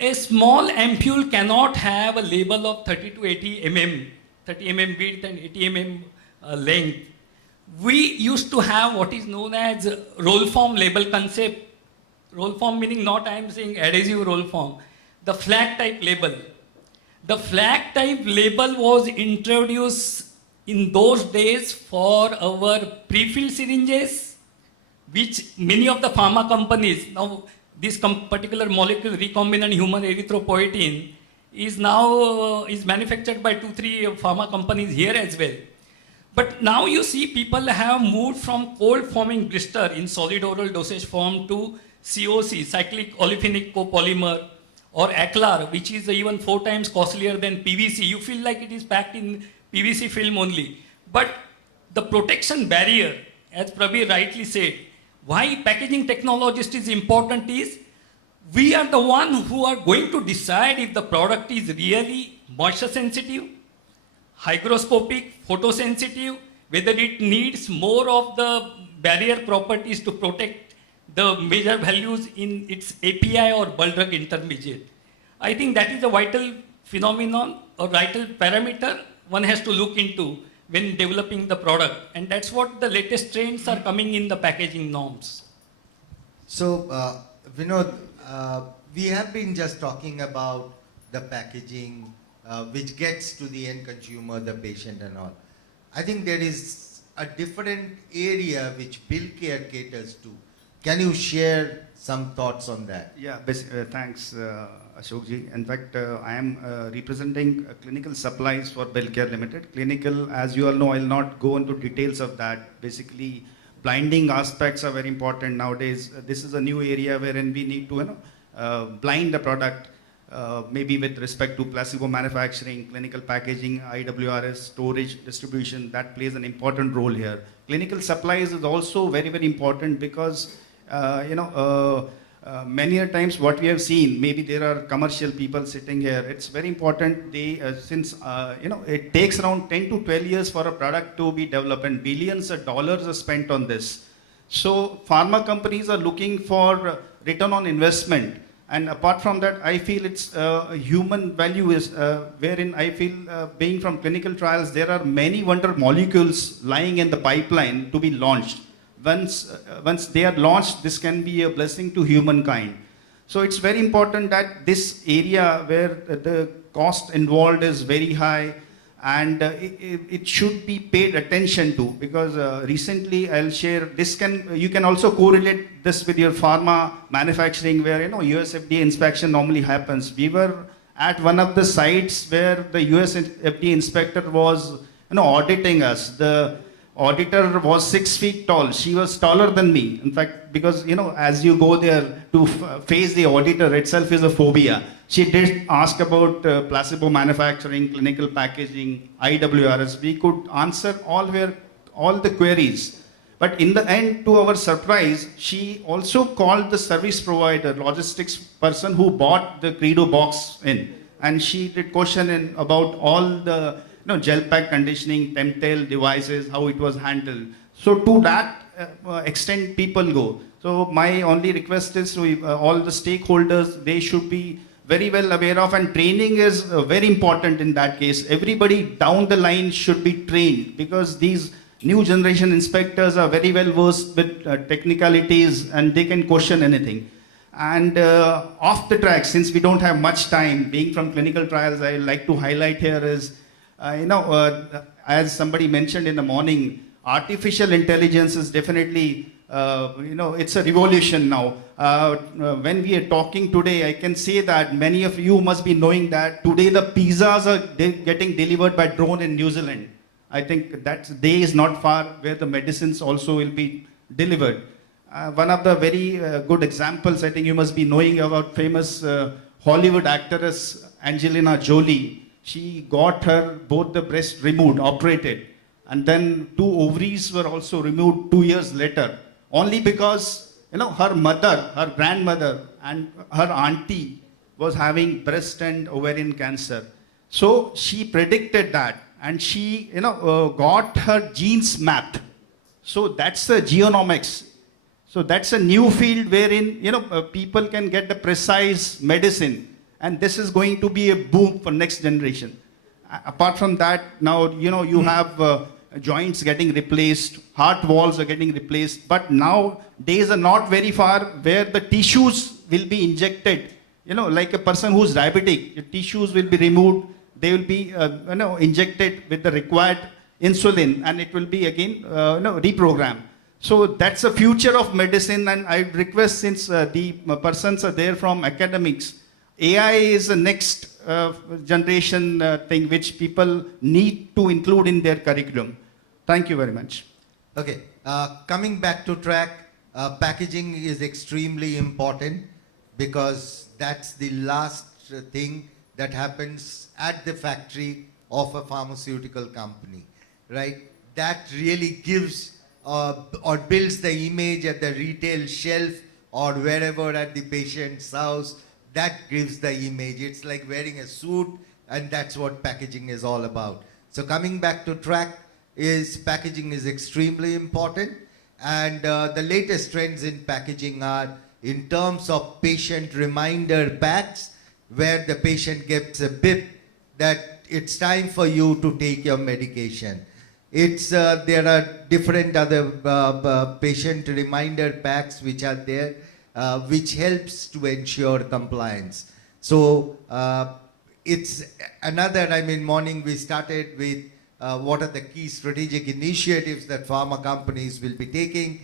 A small ampule cannot have a label of 30 to 80 mm, 30 mm width and 80 mm length. We used to have what is known as roll form label concept. Roll form meaning not I am saying adhesive roll form. The flag type label. The flag type label was introduced in those days for our pre-filled syringes, which many of the pharma companies, now this particular molecule recombinant human erythropoietin is now is manufactured by 2-3 pharma companies here as well. But now you see people have moved from cold forming blister in solid oral dosage form to COC, cyclic olefinic copolymer, or Aclar, which is even 4 times costlier than PVC. You feel like it is packed in PVC film only. But the protection barrier, as Prabir rightly said, why packaging technologist is important is, we are the one who are going to decide if the product is really moisture sensitive, hygroscopic, photosensitive, whether it needs more of the barrier properties to protect the major values in its API or bulk drug intermediate. I think that is a vital phenomenon or vital parameter one has to look into when developing the product, and that's what the latest trends are coming in the packaging norms. So, Vinod, we have been just talking about the packaging, which gets to the end consumer, the patient and all. I think there is a different area which Bill Care caters to. Can you share some thoughts on that? Yeah, thanks, Ashokji. In fact, I am representing clinical supplies for Bellcare Limited. Clinical, as you all know, I'll not go into details of that. Basically, blinding aspects are very important nowadays. This is a new area wherein we need to, blind the product, maybe with respect to placebo manufacturing, clinical packaging, IWRS, storage, distribution. That plays an important role here. Clinical supplies is also very, very important because many a times what we have seen, maybe there are commercial people sitting here. It's very important. They, since it takes around 10 to 12 years for a product to be developed, and billions of dollars are spent on this. So pharma companies are looking for return on investment. And apart from that, I feel it's human value is wherein I feel being from clinical trials, there are many wonder molecules lying in the pipeline to be launched. Once they are launched, this can be a blessing to humankind. So it's very important that this area where the cost involved is very high, and it should be paid attention to, because recently I'll share this. You can also correlate this with your pharma manufacturing, where US FDA inspection normally happens. We were at one of the sites where the US FDA inspector was auditing us. The auditor was 6 feet tall. She was taller than me. In fact, because as you go there to face the auditor itself is a phobia. She did ask about placebo manufacturing, clinical packaging, IWRS. We could answer all the queries. But in the end, to our surprise, she also called the service provider, logistics person who bought the Credo box in. And she did question in about all the gel pack conditioning, Temtel devices, how it was handled. So to that extent, people go. So my only request is to all the stakeholders, they should be very well aware of, and training is very important in that case. Everybody down the line should be trained, because these new generation inspectors are very well versed with technicalities, and they can question anything. And off the track, since we don't have much time, being from clinical trials, I like to highlight here is, as somebody mentioned in the morning, artificial intelligence is definitely, it's a revolution now. When we are talking today, I can say that many of you must be knowing that today the pizzas are getting delivered by drone in New Zealand. I think that day is not far where the medicines also will be delivered. One of the very good examples, I think you must be knowing about famous Hollywood actress Angelina Jolie. She got her both the breasts removed, operated, and then 2 ovaries were also removed 2 years later, only because her mother, her grandmother, and her auntie was having breast and ovarian cancer. So she predicted that, and she got her genes mapped. So that's the genomics. So that's a new field wherein people can get the precise medicine. And this is going to be a boom for next generation. Apart from that, now, you have joints getting replaced, heart walls are getting replaced, but now days are not very far where the tissues will be injected. Like a person who's diabetic, the tissues will be removed, they will be injected with the required insulin, and it will be again reprogrammed. So that's the future of medicine, and I request, since the persons are there from academics, AI is the next generation thing which people need to include in their curriculum. Thank you very much. Okay, coming back to track, packaging is extremely important, because that's the last thing that happens at the factory of a pharmaceutical company, right? That really gives or builds the image at the retail shelf or wherever at the patient's house. That gives the image. It's like wearing a suit, and that's what packaging is all about. So coming back to track, packaging is extremely important, and the latest trends in packaging are in terms of patient reminder packs, where the patient gets a bip that it's time for you to take your medication. There are different other patient reminder packs which are there. which helps to ensure compliance. So it's another, I mean, morning we started with what are the key strategic initiatives that pharma companies will be taking.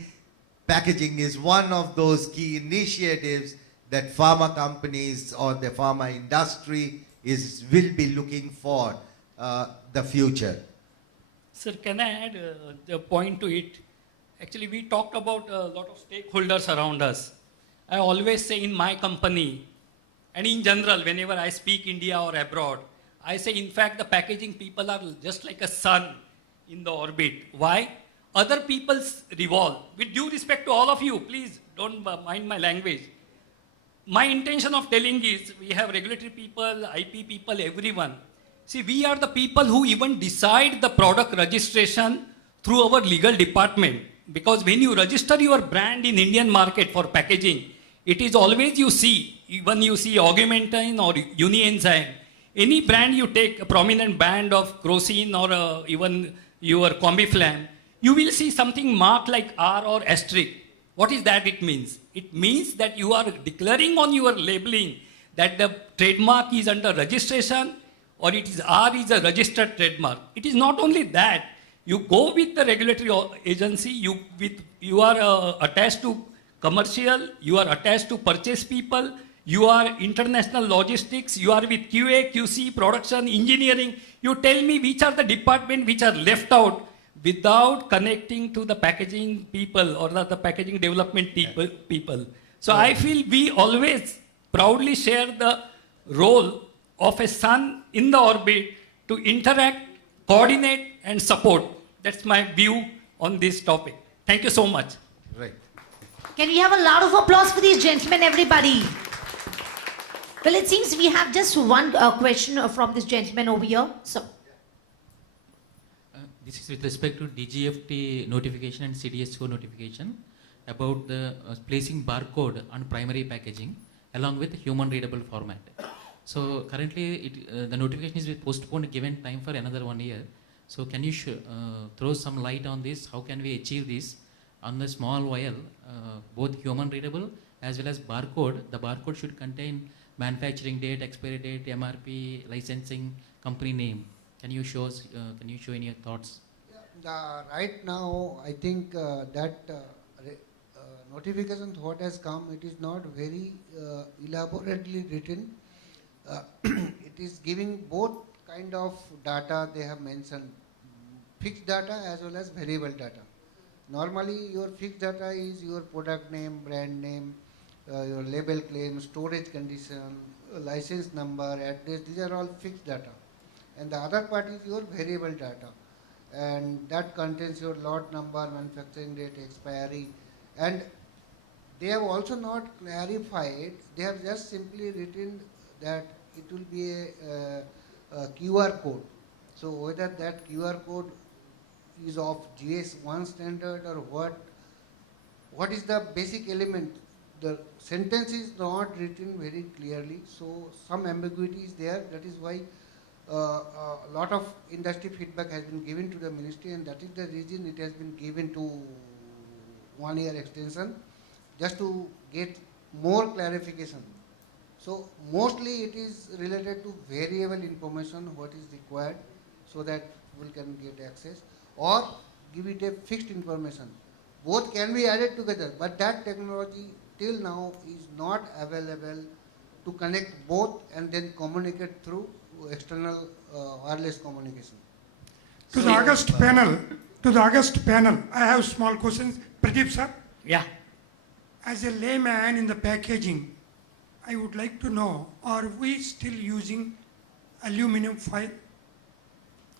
Packaging is one of those key initiatives that pharma companies or the pharma industry will be looking for the future. Sir, can I add the point to it? Actually, we talked about a lot of stakeholders around us. I always say in my company, and in general, whenever I speak India or abroad, I say, in fact, the packaging people are just like a sun in the orbit. Why? Other people's revolve. With due respect to all of you, please don't mind my language. My intention of telling is, we have regulatory people, IP people, everyone. See, we are the people who even decide the product registration through our legal department. Because when you register your brand in Indian market for packaging, it is always you see, even you see Augmentin or Unienzyme, any brand you take, a prominent brand of Crocin or even your Combiflam, you will see something marked like R or asterisk. What is that it means? It means that you are declaring on your labeling that the trademark is under registration or it is R is a registered trademark. It is not only that. You go with the regulatory agency, you are attached to commercial, you are attached to purchase people, you are international logistics, you are with QA, QC, production, engineering. You tell me which are the departments which are left out without connecting to the packaging people or the packaging development people. So I feel we always proudly share the role of a sun in the orbit to interact, coordinate and support. That's my view on this topic. Thank you so much. Right. Can we have a loud of applause for these gentlemen, everybody? Well, it seems we have just one question from this gentleman over here. So, This is with respect to DGFT notification and CDSCO notification about the placing barcode on primary packaging along with human readable format. So currently the notification is postponed given time for another 1 year. So can you throw some light on this? How can we achieve this on the small vial, both human readable as well as barcode? The barcode should contain manufacturing date, expiry date, MRP, licensing, company name. Can you show any thoughts? Right now, I think notification what has come, it is not very elaborately written. It is giving both kind of data they have mentioned, fixed data as well as variable data. Normally, your fixed data is your product name, brand name, your label claim, storage condition, license number, address. These are all fixed data. And the other part is your variable data, and that contains your lot number, manufacturing date, expiry, and they have also not clarified. They have just simply written that it will be a QR code. So whether that QR code is of GS1 standard or what is the basic element? The sentence is not written very clearly, so some ambiguity is there. That is why a lot of industry feedback has been given to the ministry, and that is the reason it has been given to 1 year extension, just to get more clarification. So mostly it is related to variable information, what is required, so that we can get access, or give it a fixed information. Both can be added together, but that technology till now is not available to connect both and then communicate through external wireless communication. To the August panel, I have small questions. Pradeep sir, Yeah. as a layman in the packaging, I would like to know, are we still using aluminum foil?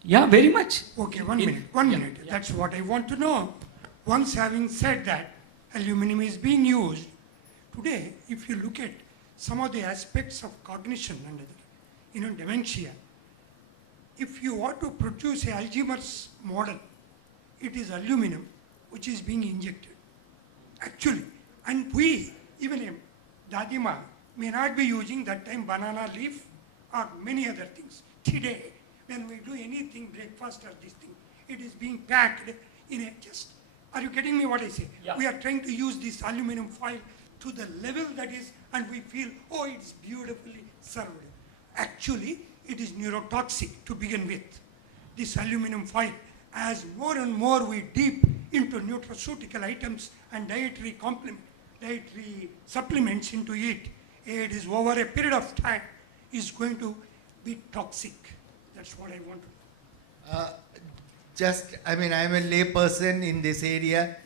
Yeah, very much. Okay, one Yeah. minute. That's what I want to know. Once having said that aluminum is being used, today, if you look at some of the aspects of cognition and dementia, if you want to produce a Alzheimer's model, it is aluminum which is being injected. Actually, and we, even a Dadima, may not be using that time banana leaf or many other things. Today, when we do anything, breakfast or this thing, it is being packed in a just, are you getting me what I say? Yeah. We are trying to use this aluminum foil to the level that is, and we feel, oh, it's beautifully served. Actually, it is neurotoxic to begin with. This aluminum foil, as more and more we deep into nutraceutical items and dietary supplements into it, it is over a period of time is going to be toxic. That's what I want to know. I'm a lay person in this area,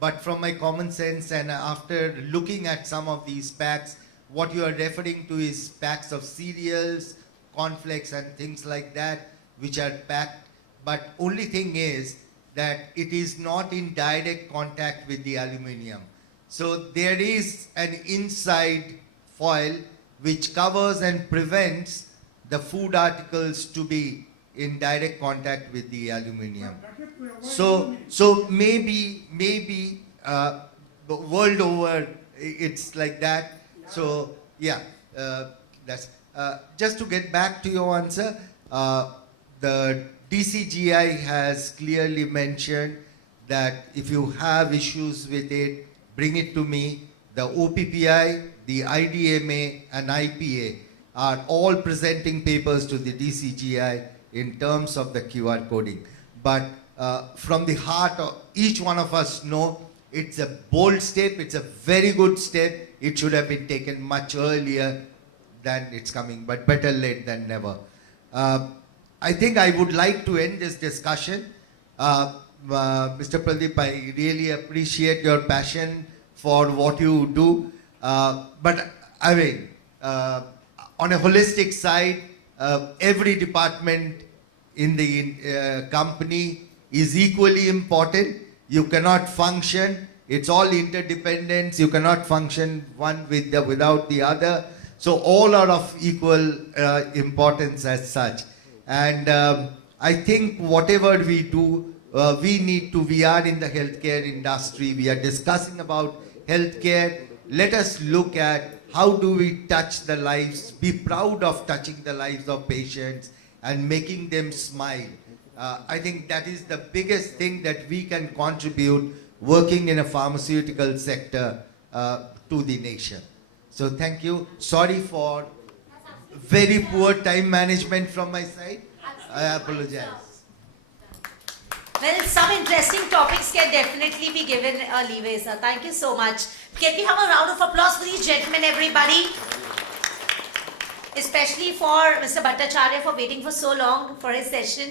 but from my common sense and after looking at some of these packs, what you are referring to is packs of cereals, cornflakes and things like that, which are packed. But only thing is that it is not in direct contact with the aluminium. So there is an inside foil which covers and prevents the food articles to be in direct contact with the aluminium. So maybe the world over it's like that. So yeah, that's just to get back to your answer. The DCGI has clearly mentioned that if you have issues with it, bring it to me. The OPPI, the IDMA and IPA are all presenting papers to the DCGI in terms of the QR coding. But from the heart of each one of us know it's a bold step, it's a very good step. It should have been taken much earlier than it's coming, but better late than never. I think I would like to end this discussion. Mr. Pradeep, I really appreciate your passion for what you do. But I mean, on a holistic side, every department in the company is equally important. You cannot function. It's all interdependence. You cannot function one without the other. So all are of equal importance as such. And I think whatever we do, we are in the healthcare industry. We are discussing about healthcare. Let us look at how do we touch the lives, be proud of touching the lives of patients and making them smile. I think that is the biggest thing that we can contribute working in a pharmaceutical sector to the nation. So thank you. Sorry for very poor time management from my side. I apologize. Well, some interesting topics can definitely be given a leeway, sir. Thank you so much. Can we have a round of applause for these gentlemen, everybody? Especially for Mr. Bhattacharya for waiting for so long for his session.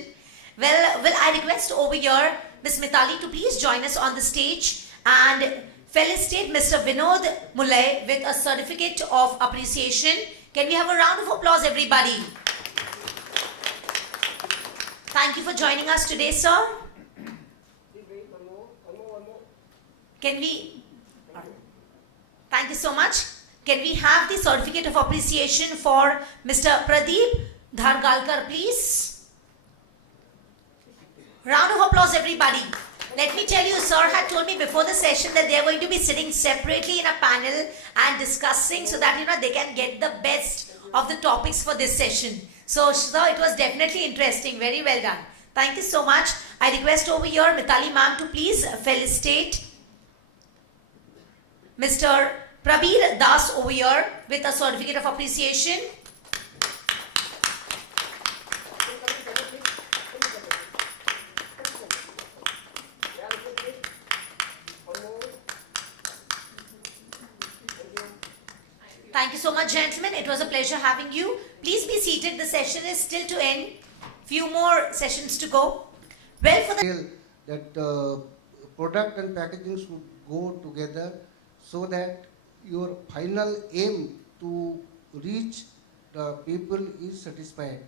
Well, I request over here Ms. Mitali to please join us on the stage and felicitate Mr. Vinod Mulay with a certificate of appreciation. Can we have a round of applause, everybody? Thank you for joining us today, sir. Can we? Thank you so much. Can we have the certificate of appreciation for Mr. Pradeep Dhargalkar, please? Round of applause, everybody. Let me tell you, sir had told me before the session that they are going to be sitting separately in a panel and discussing so that they can get the best of the topics for this session. So, sir, it was definitely interesting. Very well done. Thank you so much. I request over here Mitali ma'am to please felicitate Mr. Prabir Das over here with a certificate of appreciation. Thank you so much, gentlemen. It was a pleasure having you. Please be seated. The session is still to end. Few more sessions to go. Well, for the Feel that product and packaging should go together so that your final aim to reach the people is satisfied.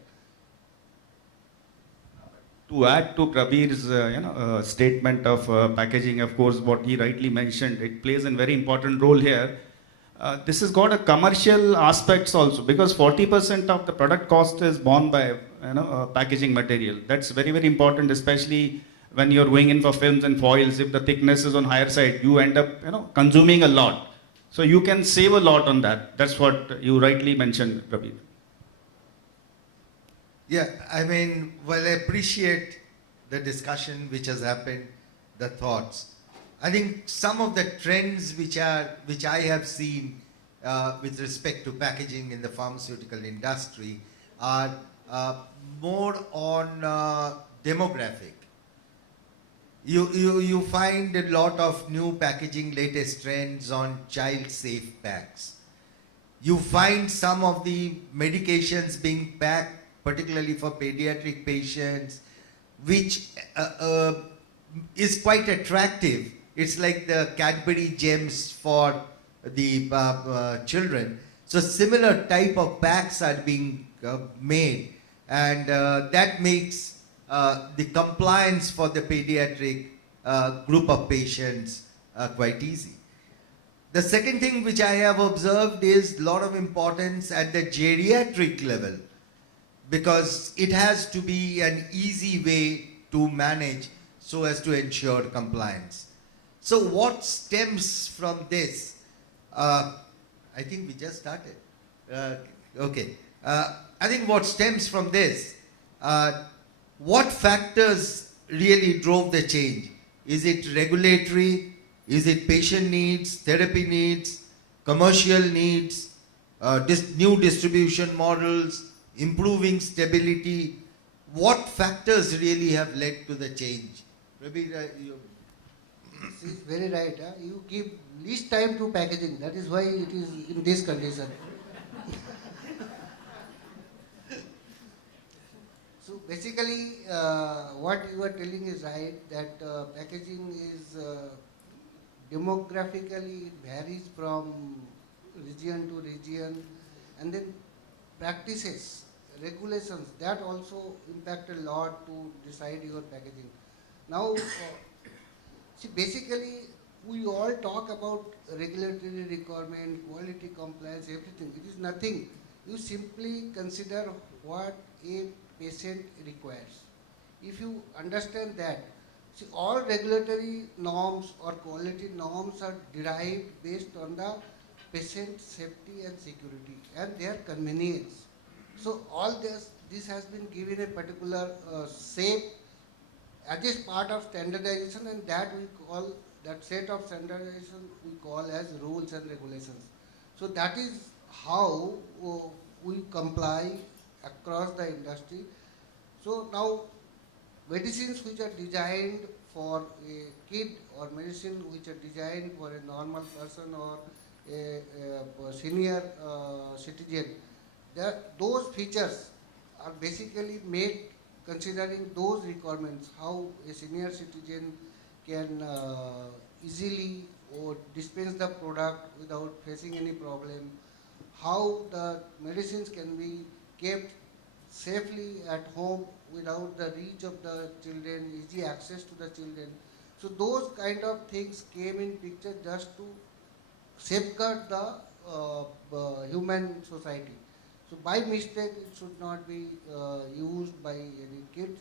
To add to Prabir's statement of packaging, of course, what he rightly mentioned, it plays a very important role here. This has got a commercial aspects also because 40% of the product cost is borne by packaging material. That's very, very important, especially when you're going in for films and foils. If the thickness is on higher side, you end up consuming a lot. So you can save a lot on that. That's what you rightly mentioned, Prabir. Yeah, I mean, well, I appreciate the discussion which has happened, the thoughts. I think some of the trends which I have seen with respect to packaging in the pharmaceutical industry are more on demographic. You find a lot of new packaging, latest trends on child safe packs. You find some of the medications being packed, particularly for pediatric patients, which is quite attractive. It's like the Cadbury gems for the children. So similar type of packs are being made, and that makes the compliance for the pediatric group of patients quite easy. The second thing which I have observed is a lot of importance at the geriatric level, because it has to be an easy way to manage so as to ensure compliance. So what stems from this? I think we just started. Okay. I think what stems from this, what factors really drove the change? Is it regulatory? Is it patient needs, therapy needs, commercial needs, new distribution models, improving stability? What factors really have led to the change? Rabi, She is very right. You give least time to packaging. That is why it is in this condition. So basically, what you are telling is right, that packaging is demographically, it varies from region to region, and then practices, regulations, that also impact a lot to decide your packaging. Now, see, basically, we all talk about regulatory requirement, quality compliance, everything. It is nothing. You simply consider what a patient requires. If you understand that, see, all regulatory norms or quality norms are derived based on the patient safety and security and their convenience. So all this has been given a particular shape as is part of standardization, and that we call, that set of standardization we call as rules and regulations. So that is how we comply across the industry. So now medicines which are designed for a kid or medicine which are designed for a normal person or a senior citizen, those features are basically made considering those requirements, how a senior citizen can easily or dispense the product without facing any problem, how the medicines can be kept safely at home without the reach of the children, easy access to the children. So those kind of things came in picture just to safeguard the human society. So by mistake it should not be used by any kids.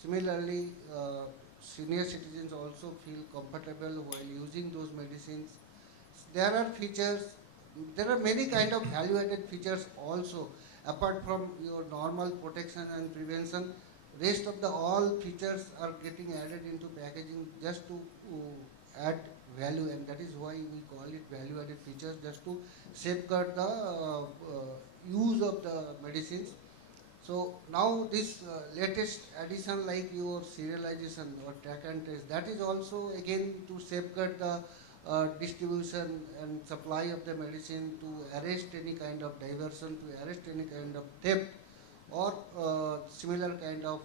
Similarly, senior citizens also feel comfortable while using those medicines. There are features, there are many kind of value-added features also. Apart from your normal protection and prevention, rest of the all features are getting added into packaging just to add value, and that is why we call it value-added features, just to safeguard the use of the medicines. So now this latest addition like your serialization or track and trace, that is also again to safeguard the distribution and supply of the medicine, to arrest any kind of diversion, to arrest any kind of theft or similar kind of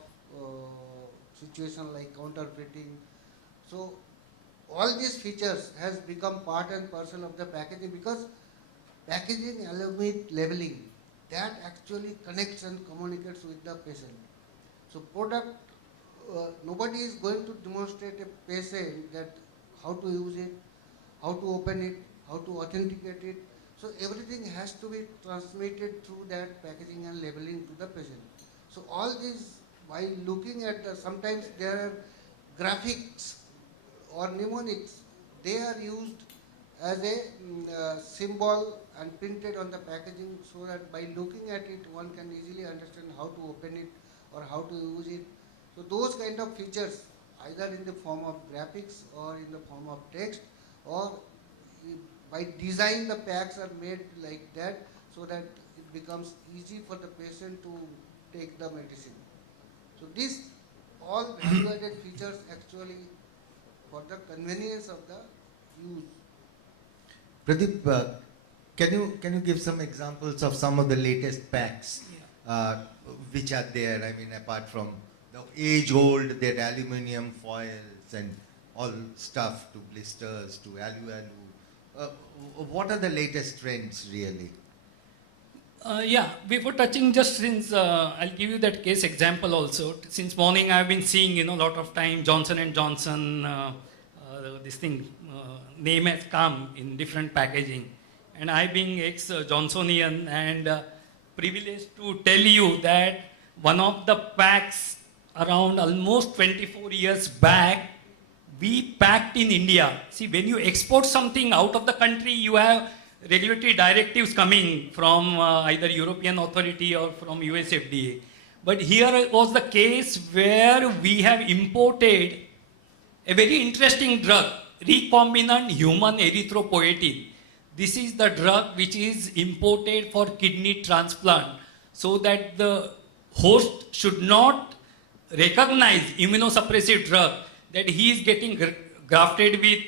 situation like counterfeiting. So all these features has become part and parcel of the packaging, because packaging along with labeling, that actually connects and communicates with the patient. So product, nobody is going to demonstrate a patient that how to use it, how to open it, how to authenticate it. So everything has to be transmitted through that packaging and labeling to the patient. So all these, by looking at the, sometimes there are graphics or mnemonics, they are used as a symbol and printed on the packaging, so that by looking at it one can easily understand how to open it or how to use it. So those kind of features either in the form of graphics or in the form of text, or by design the packs are made like that so that it becomes easy for the patient to take the medicine. So these all value-added features actually for the convenience of the use. Pradeep, can you give some examples of some of the latest packs which are there? I mean, apart from the age-old, that aluminium foils and all stuff to blisters to alu. What are the latest trends really? Yeah, before touching, just since I'll give you that case example also. Since morning, I've been seeing, a lot of time Johnson and Johnson, this thing name has come in different packaging, and I being ex-Johnsonian and privileged to tell you that one of the packs around almost 24 years back, we packed in India. See, when you export something out of the country, you have regulatory directives coming from either European authority or from US FDA. But here was the case where we have imported a very interesting drug, recombinant human erythropoietin. This is the drug which is imported for kidney transplant, so that the host should not recognize immunosuppressive drug that he is getting grafted with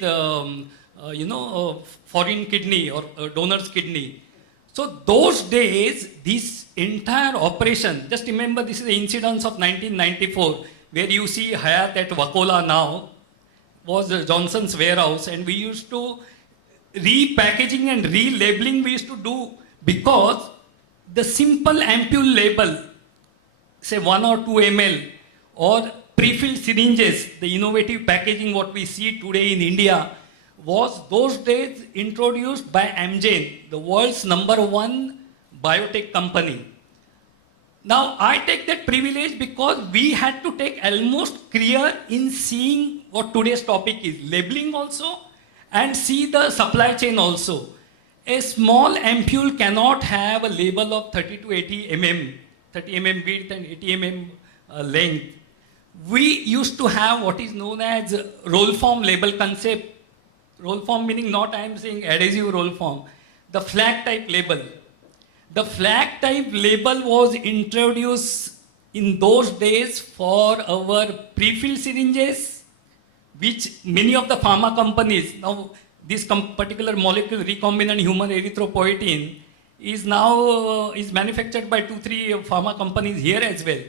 foreign kidney or donor's kidney. So those days, this entire operation, just remember this is the incidence of 1994, where you see Hayat at Wakola now, was Johnson's warehouse, and we used to repackaging and relabeling we used to do, because the simple ampule label, say 1 or 2 ml, or pre-filled syringes, the innovative packaging what we see today in India, was those days introduced by Amgen, the world's #1 biotech company. Now, I take that privilege because we had to take almost clear in seeing what today's topic is, labeling also, and see the supply chain also. A small ampule cannot have a label of 30 to 80 mm, 30 mm width and 80 mm length. We used to have what is known as roll form label concept. Roll form meaning not I am saying adhesive roll form. The flag type label. The flag type label was introduced in those days for our pre-filled syringes, which many of the pharma companies, now this particular molecule recombinant human erythropoietin is now is manufactured by 2-3 pharma companies here as well.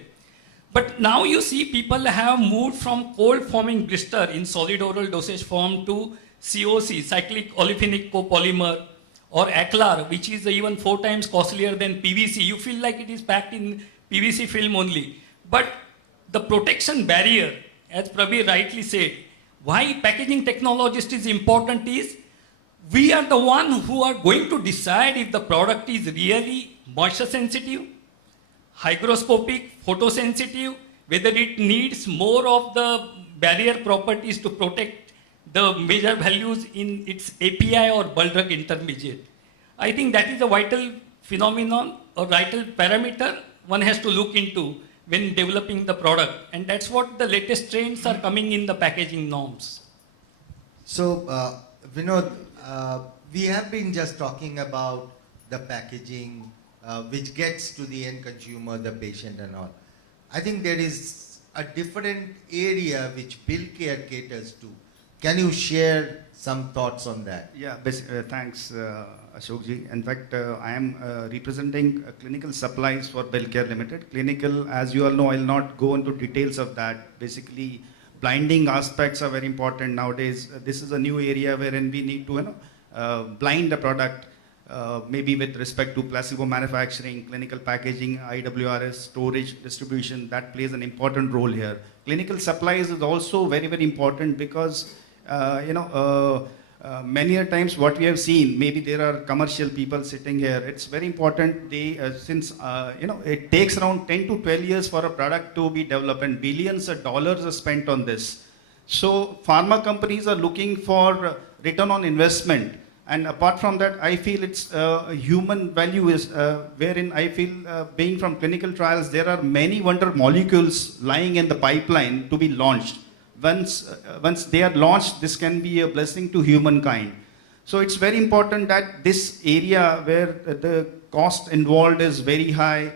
But now you see people have moved from cold forming blister in solid oral dosage form to COC, cyclic olefinic copolymer, or Aclar, which is even 4 times costlier than PVC. You feel like it is packed in PVC film only. But the protection barrier, as Prabir rightly said, why packaging technologist is important is, we are the one who are going to decide if the product is really moisture sensitive, hygroscopic, photosensitive, whether it needs more of the barrier properties to protect the major values in its API or bulk drug intermediate. I think that is a vital phenomenon or vital parameter one has to look into when developing the product, and that's what the latest trends are coming in the packaging norms. So, Vinod, we have been just talking about the packaging, which gets to the end consumer, the patient and all. I think there is a different area which Bill Care caters to. Can you share some thoughts on that? Yeah, thanks, Ashokji. In fact, I am representing clinical supplies for Belcare Limited. Clinical, as you all know, I'll not go into details of that. Basically, blinding aspects are very important nowadays. This is a new area wherein we need to, blind the product, maybe with respect to placebo manufacturing, clinical packaging, IWRS, storage, distribution. That plays an important role here. Clinical supplies is also very, very important because many a times what we have seen, maybe there are commercial people sitting here. It's very important. They, since it takes around 10 to 12 years for a product to be developed, and billions of dollars are spent on this. So pharma companies are looking for return on investment. And apart from that, I feel it's human value is wherein I feel being from clinical trials, there are many wonder molecules lying in the pipeline to be launched. once they are launched, this can be a blessing to humankind. So it's very important that this area where the cost involved is very high,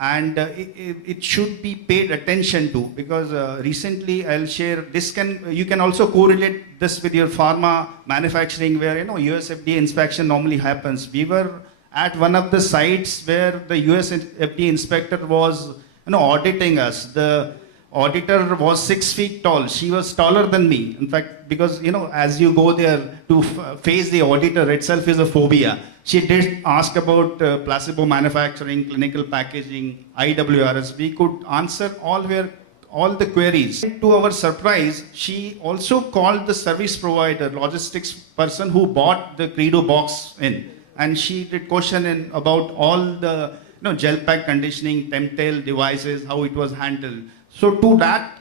and it should be paid attention to, because recently I'll share this. You can also correlate this with your pharma manufacturing, where US FDA inspection normally happens. We were at one of the sites where the US FDA inspector was auditing us. The auditor was 6 feet tall. She was taller than me. In fact, because as you go there to face the auditor itself is a phobia. She did ask about placebo manufacturing, clinical packaging, IWRS. We could answer all the queries. To our surprise, she also called the service provider, logistics person who bought the Credo box in, and she did question in about all the gel pack conditioning, Temtail devices, how it was handled. So to that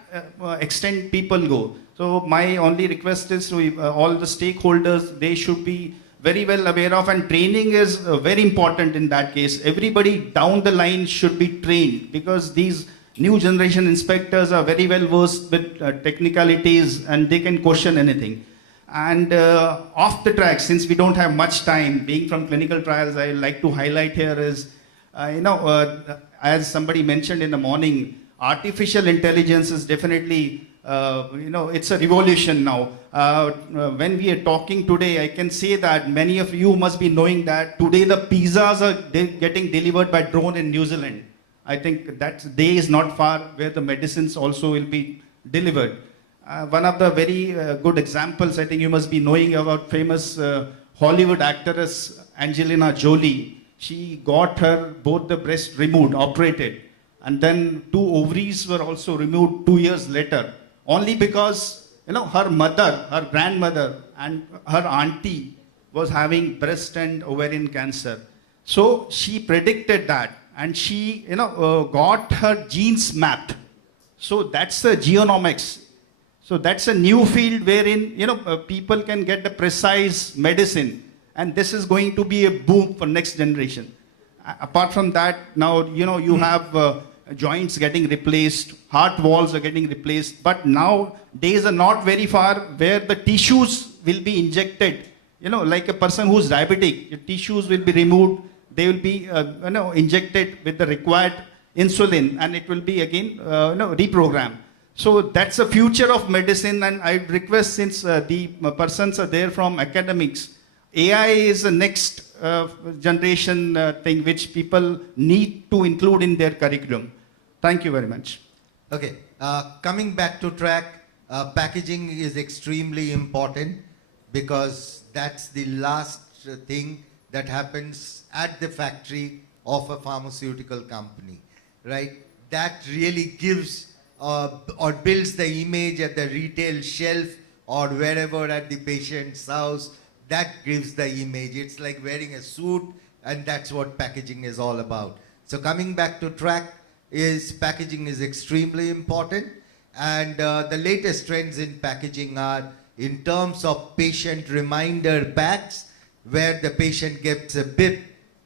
extent, people go. So my only request is to all the stakeholders, they should be very well aware of, and training is very important in that case. Everybody down the line should be trained, because these new generation inspectors are very well versed with technicalities, and they can question anything. And off the track, since we don't have much time, being from clinical trials, I like to highlight here is, as somebody mentioned in the morning, artificial intelligence is definitely, it's a revolution now. When we are talking today, I can say that many of you must be knowing that today the pizzas are getting delivered by drone in New Zealand. I think that day is not far where the medicines also will be delivered. One of the very good examples, I think you must be knowing about famous Hollywood actress Angelina Jolie. She got her both the breasts removed, operated, and then 2 ovaries were also removed 2 years later, only because her mother, her grandmother, and her auntie was having breast and ovarian cancer. So she predicted that, and she got her genes mapped. So that's the genomics. So that's a new field wherein people can get the precise medicine, and this is going to be a boom for next generation. Apart from that, now you have joints getting replaced, heart walls are getting replaced, but now days are not very far where the tissues will be injected. Like a person who's diabetic, your tissues will be removed, they will be injected with the required insulin, and it will be again reprogrammed. So that's the future of medicine, and I request, since the persons are there from academics, AI is the next generation thing which people need to include in their curriculum. Thank you very much. Okay, coming back to track, packaging is extremely important, because that's the last thing that happens at the factory of a pharmaceutical company, right? That really gives or builds the image at the retail shelf or wherever at the patient's house. That gives the image. It's like wearing a suit, and that's what packaging is all about. So coming back to track, packaging is extremely important, and the latest trends in packaging are in terms of patient reminder packs, where the patient gets a bip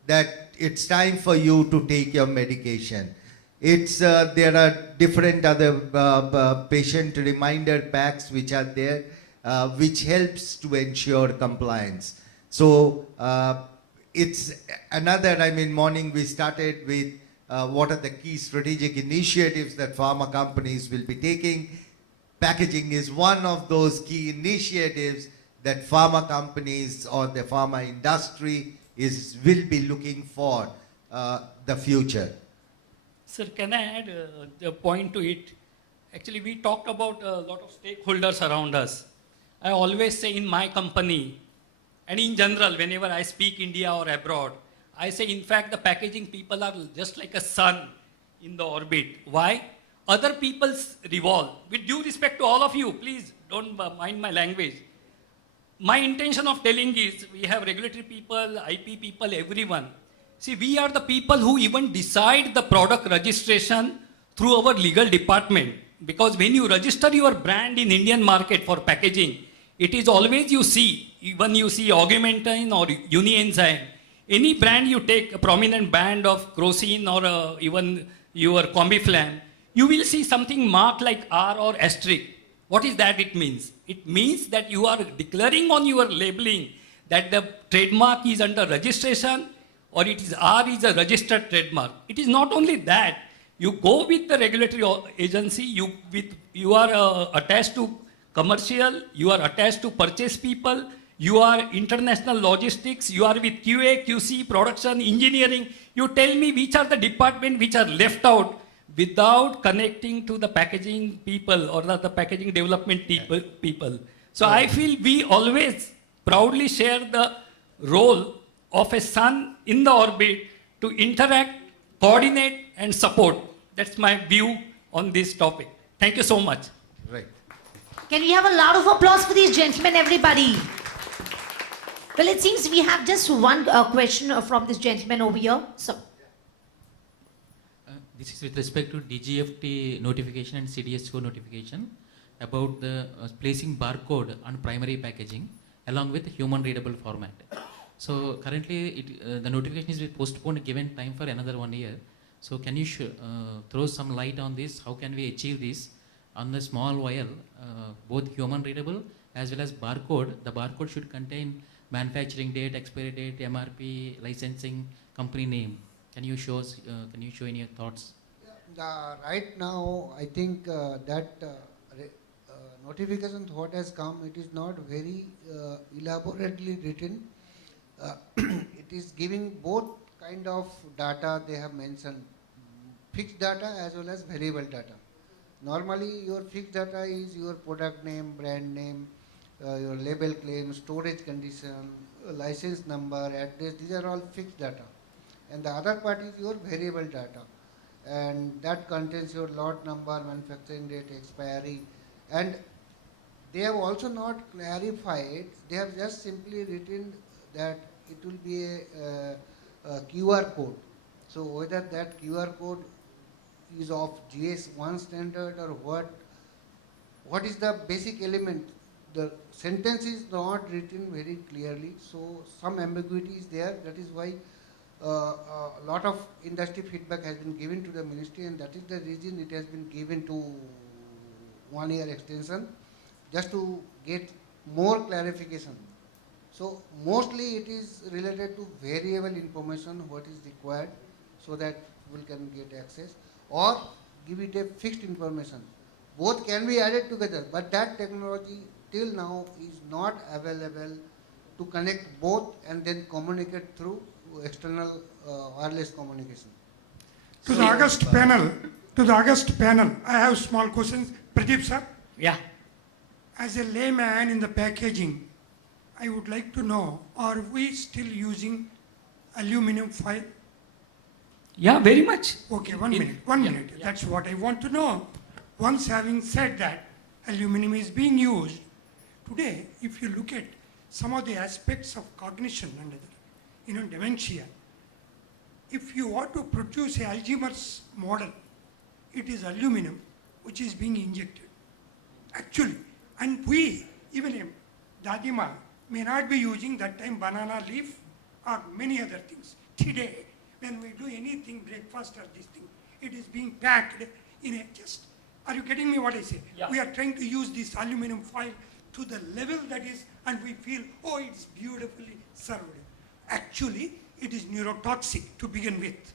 that it's time for you to take your medication. There are different other patient reminder packs which are there, which helps to ensure compliance. So it's another, morning we started with what are the key strategic initiatives that pharma companies will be taking. Packaging is one of those key initiatives that pharma companies or the pharma industry will be looking for the future. Sir, can I add a point to it? Actually, we talked about a lot of stakeholders around us. I always say in my company, and in general, whenever I speak India or abroad, I say, in fact, the packaging people are just like a sun in the orbit. Why? Other people's revolve. With due respect to all of you, please don't mind my language. My intention of telling is, we have regulatory people, IP people, everyone. See, we are the people who even decide the product registration through our legal department. Because when you register your brand in Indian market for packaging, it is always you see, even you see Augmentin or Unienzyme, any brand you take, a prominent brand of Crocin or even your Combiflam, you will see something marked like R or asterisk. What is that it means? It means that you are declaring on your labeling that the trademark is under registration or it is R is a registered trademark. It is not only that. You go with the regulatory agency, you are attached to commercial, you are attached to purchase people, you are international logistics, you are with QA, QC, production, engineering. You tell me which are the departments which are left out without connecting to the packaging people or the packaging development people. So I feel we always proudly share the role of a sun in the orbit to interact, coordinate and support. That's my view on this topic. Thank you so much. Right. Can we have a loud of applause for these gentlemen, everybody? Well, it seems we have just one question from this gentleman over here. So, This is with respect to DGFT notification and CDSCO notification about the placing barcode on primary packaging along with human readable format. So currently the notification is postponed given time for another 1 year. So can you throw some light on this? How can we achieve this on the small vial, both human readable as well as barcode? The barcode should contain manufacturing date, expiry date, MRP, licensing, company name. Can you show any thoughts? Right now, I think notification what has come, it is not very elaborately written. It is giving both kind of data they have mentioned, fixed data as well as variable data. Normally, your fixed data is your product name, brand name, your label claim, storage condition, license number, address. These are all fixed data. And the other part is your variable data, and that contains your lot number, manufacturing date, expiry, and they have also not clarified. They have just simply written that it will be a QR code. So whether that QR code is of GS1 standard or what is the basic element? The sentence is not written very clearly, so some ambiguity is there. That is why a lot of industry feedback has been given to the ministry, and that is the reason it has been given to 1 year extension, just to get more clarification. So mostly it is related to variable information, what is required, so that we can get access, or give it a fixed information. Both can be added together, but that technology till now is not available to connect both and then communicate through external wireless communication. To the August panel, I have small questions. Pradeep sir, Yeah. as a layman in the packaging, I would like to know, are we still using aluminum foil? Yeah, very much. Okay, one It- minute. yeah. That's what I want to know. Once having said that aluminum is being used, today, if you look at some of the aspects of cognition and dementia, if you want to produce a Alzheimer's model, it is aluminum which is being injected. Actually, and we, even a Dadima, may not be using that time banana leaf or many other things. Today, when we do anything, breakfast or this thing, it is being packed in a just, are you getting me what I say? Yeah. We are trying to use this aluminum foil to the level that is, and we feel, oh, it's beautifully served. Actually, it is neurotoxic to begin with.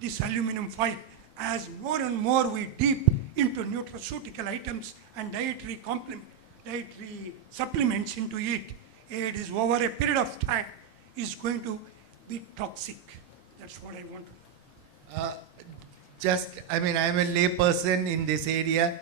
This aluminum foil, as more and more we deep into nutraceutical items and dietary supplements into it, it is over a period of time is going to be toxic. That's what I want to know. I'm a lay person in this area,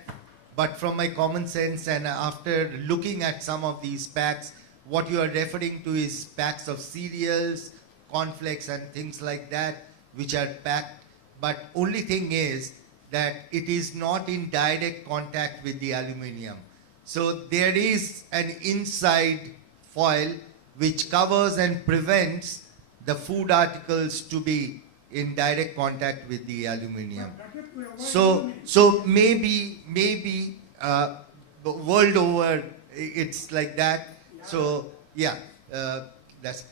but from my common sense and after looking at some of these packs, what you are referring to is packs of cereals, cornflakes and things like that, which are packed. But only thing is that it is not in direct contact with the aluminium. So there is an inside foil which covers and prevents the food articles to be in direct contact with the aluminium. So maybe the world over it's like that. So yeah, that's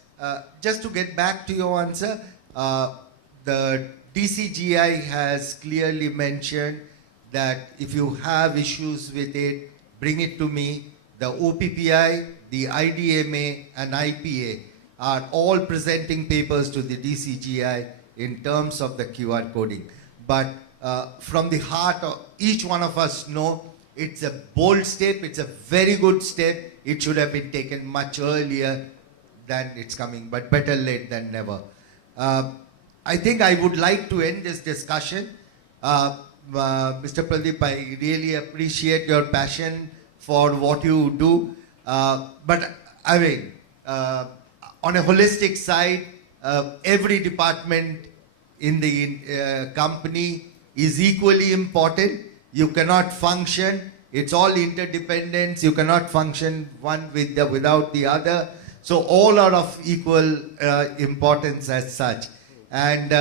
just to get back to your answer. The DCGI has clearly mentioned that if you have issues with it, bring it to me. The OPPI, the IDMA and IPA are all presenting papers to the DCGI in terms of the QR coding. But from the heart of each one of us know it's a bold step, it's a very good step. It should have been taken much earlier than it's coming, but better late than never. I think I would like to end this discussion. Mr. Pradeep, I really appreciate your passion for what you do. But I mean, on a holistic side, every department in the company is equally important. You cannot function. It's all interdependence. You cannot function one without the other. So all are of equal importance as such. And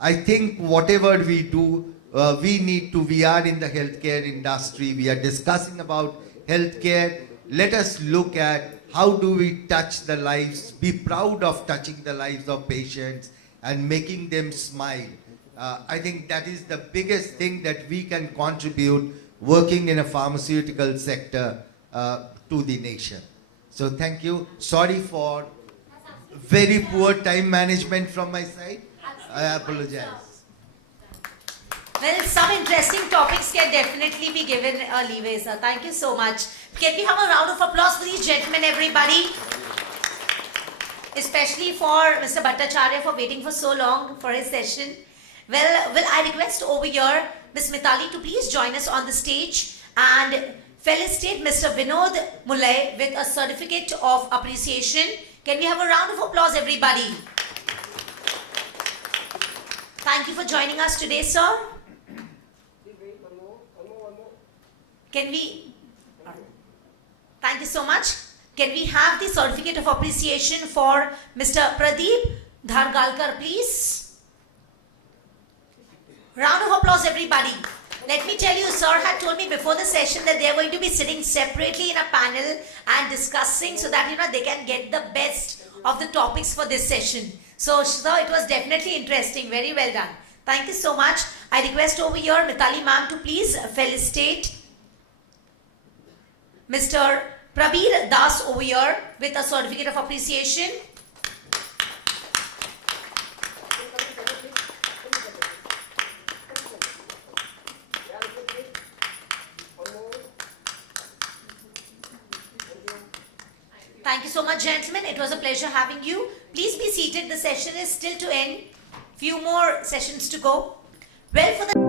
I think whatever we do, we are in the healthcare industry. We are discussing about healthcare. Let us look at how do we touch the lives, be proud of touching the lives of patients and making them smile. I think that is the biggest thing that we can contribute working in a pharmaceutical sector to the nation. So thank you. Sorry for very poor time management from my side. I apologize. Well, some interesting topics can definitely be given a leeway, sir. Thank you so much. Can we have a round of applause for these gentlemen, everybody? Especially for Mr. Bhattacharya for waiting for so long for his session. Well, I request over here Ms. Mitali to please join us on the stage and felicitate Mr. Vinod Mulay with a certificate of appreciation. Can we have a round of applause, everybody? Thank you for joining us today, sir. Can we? Thank you so much. Can we have the certificate of appreciation for Mr. Pradeep Dhargalkar, please? Round of applause, everybody. Let me tell you, sir had told me before the session that they are going to be sitting separately in a panel and discussing so that they can get the best of the topics for this session. So, sir, it was definitely interesting. Very well done. Thank you so much. I request over here Mitali ma'am to please felicitate Mr. Prabir Das over here with a certificate of appreciation. Thank you so much, gentlemen. It was a pleasure having you. Please be seated. The session is still to end. Few more sessions to go. Well, for the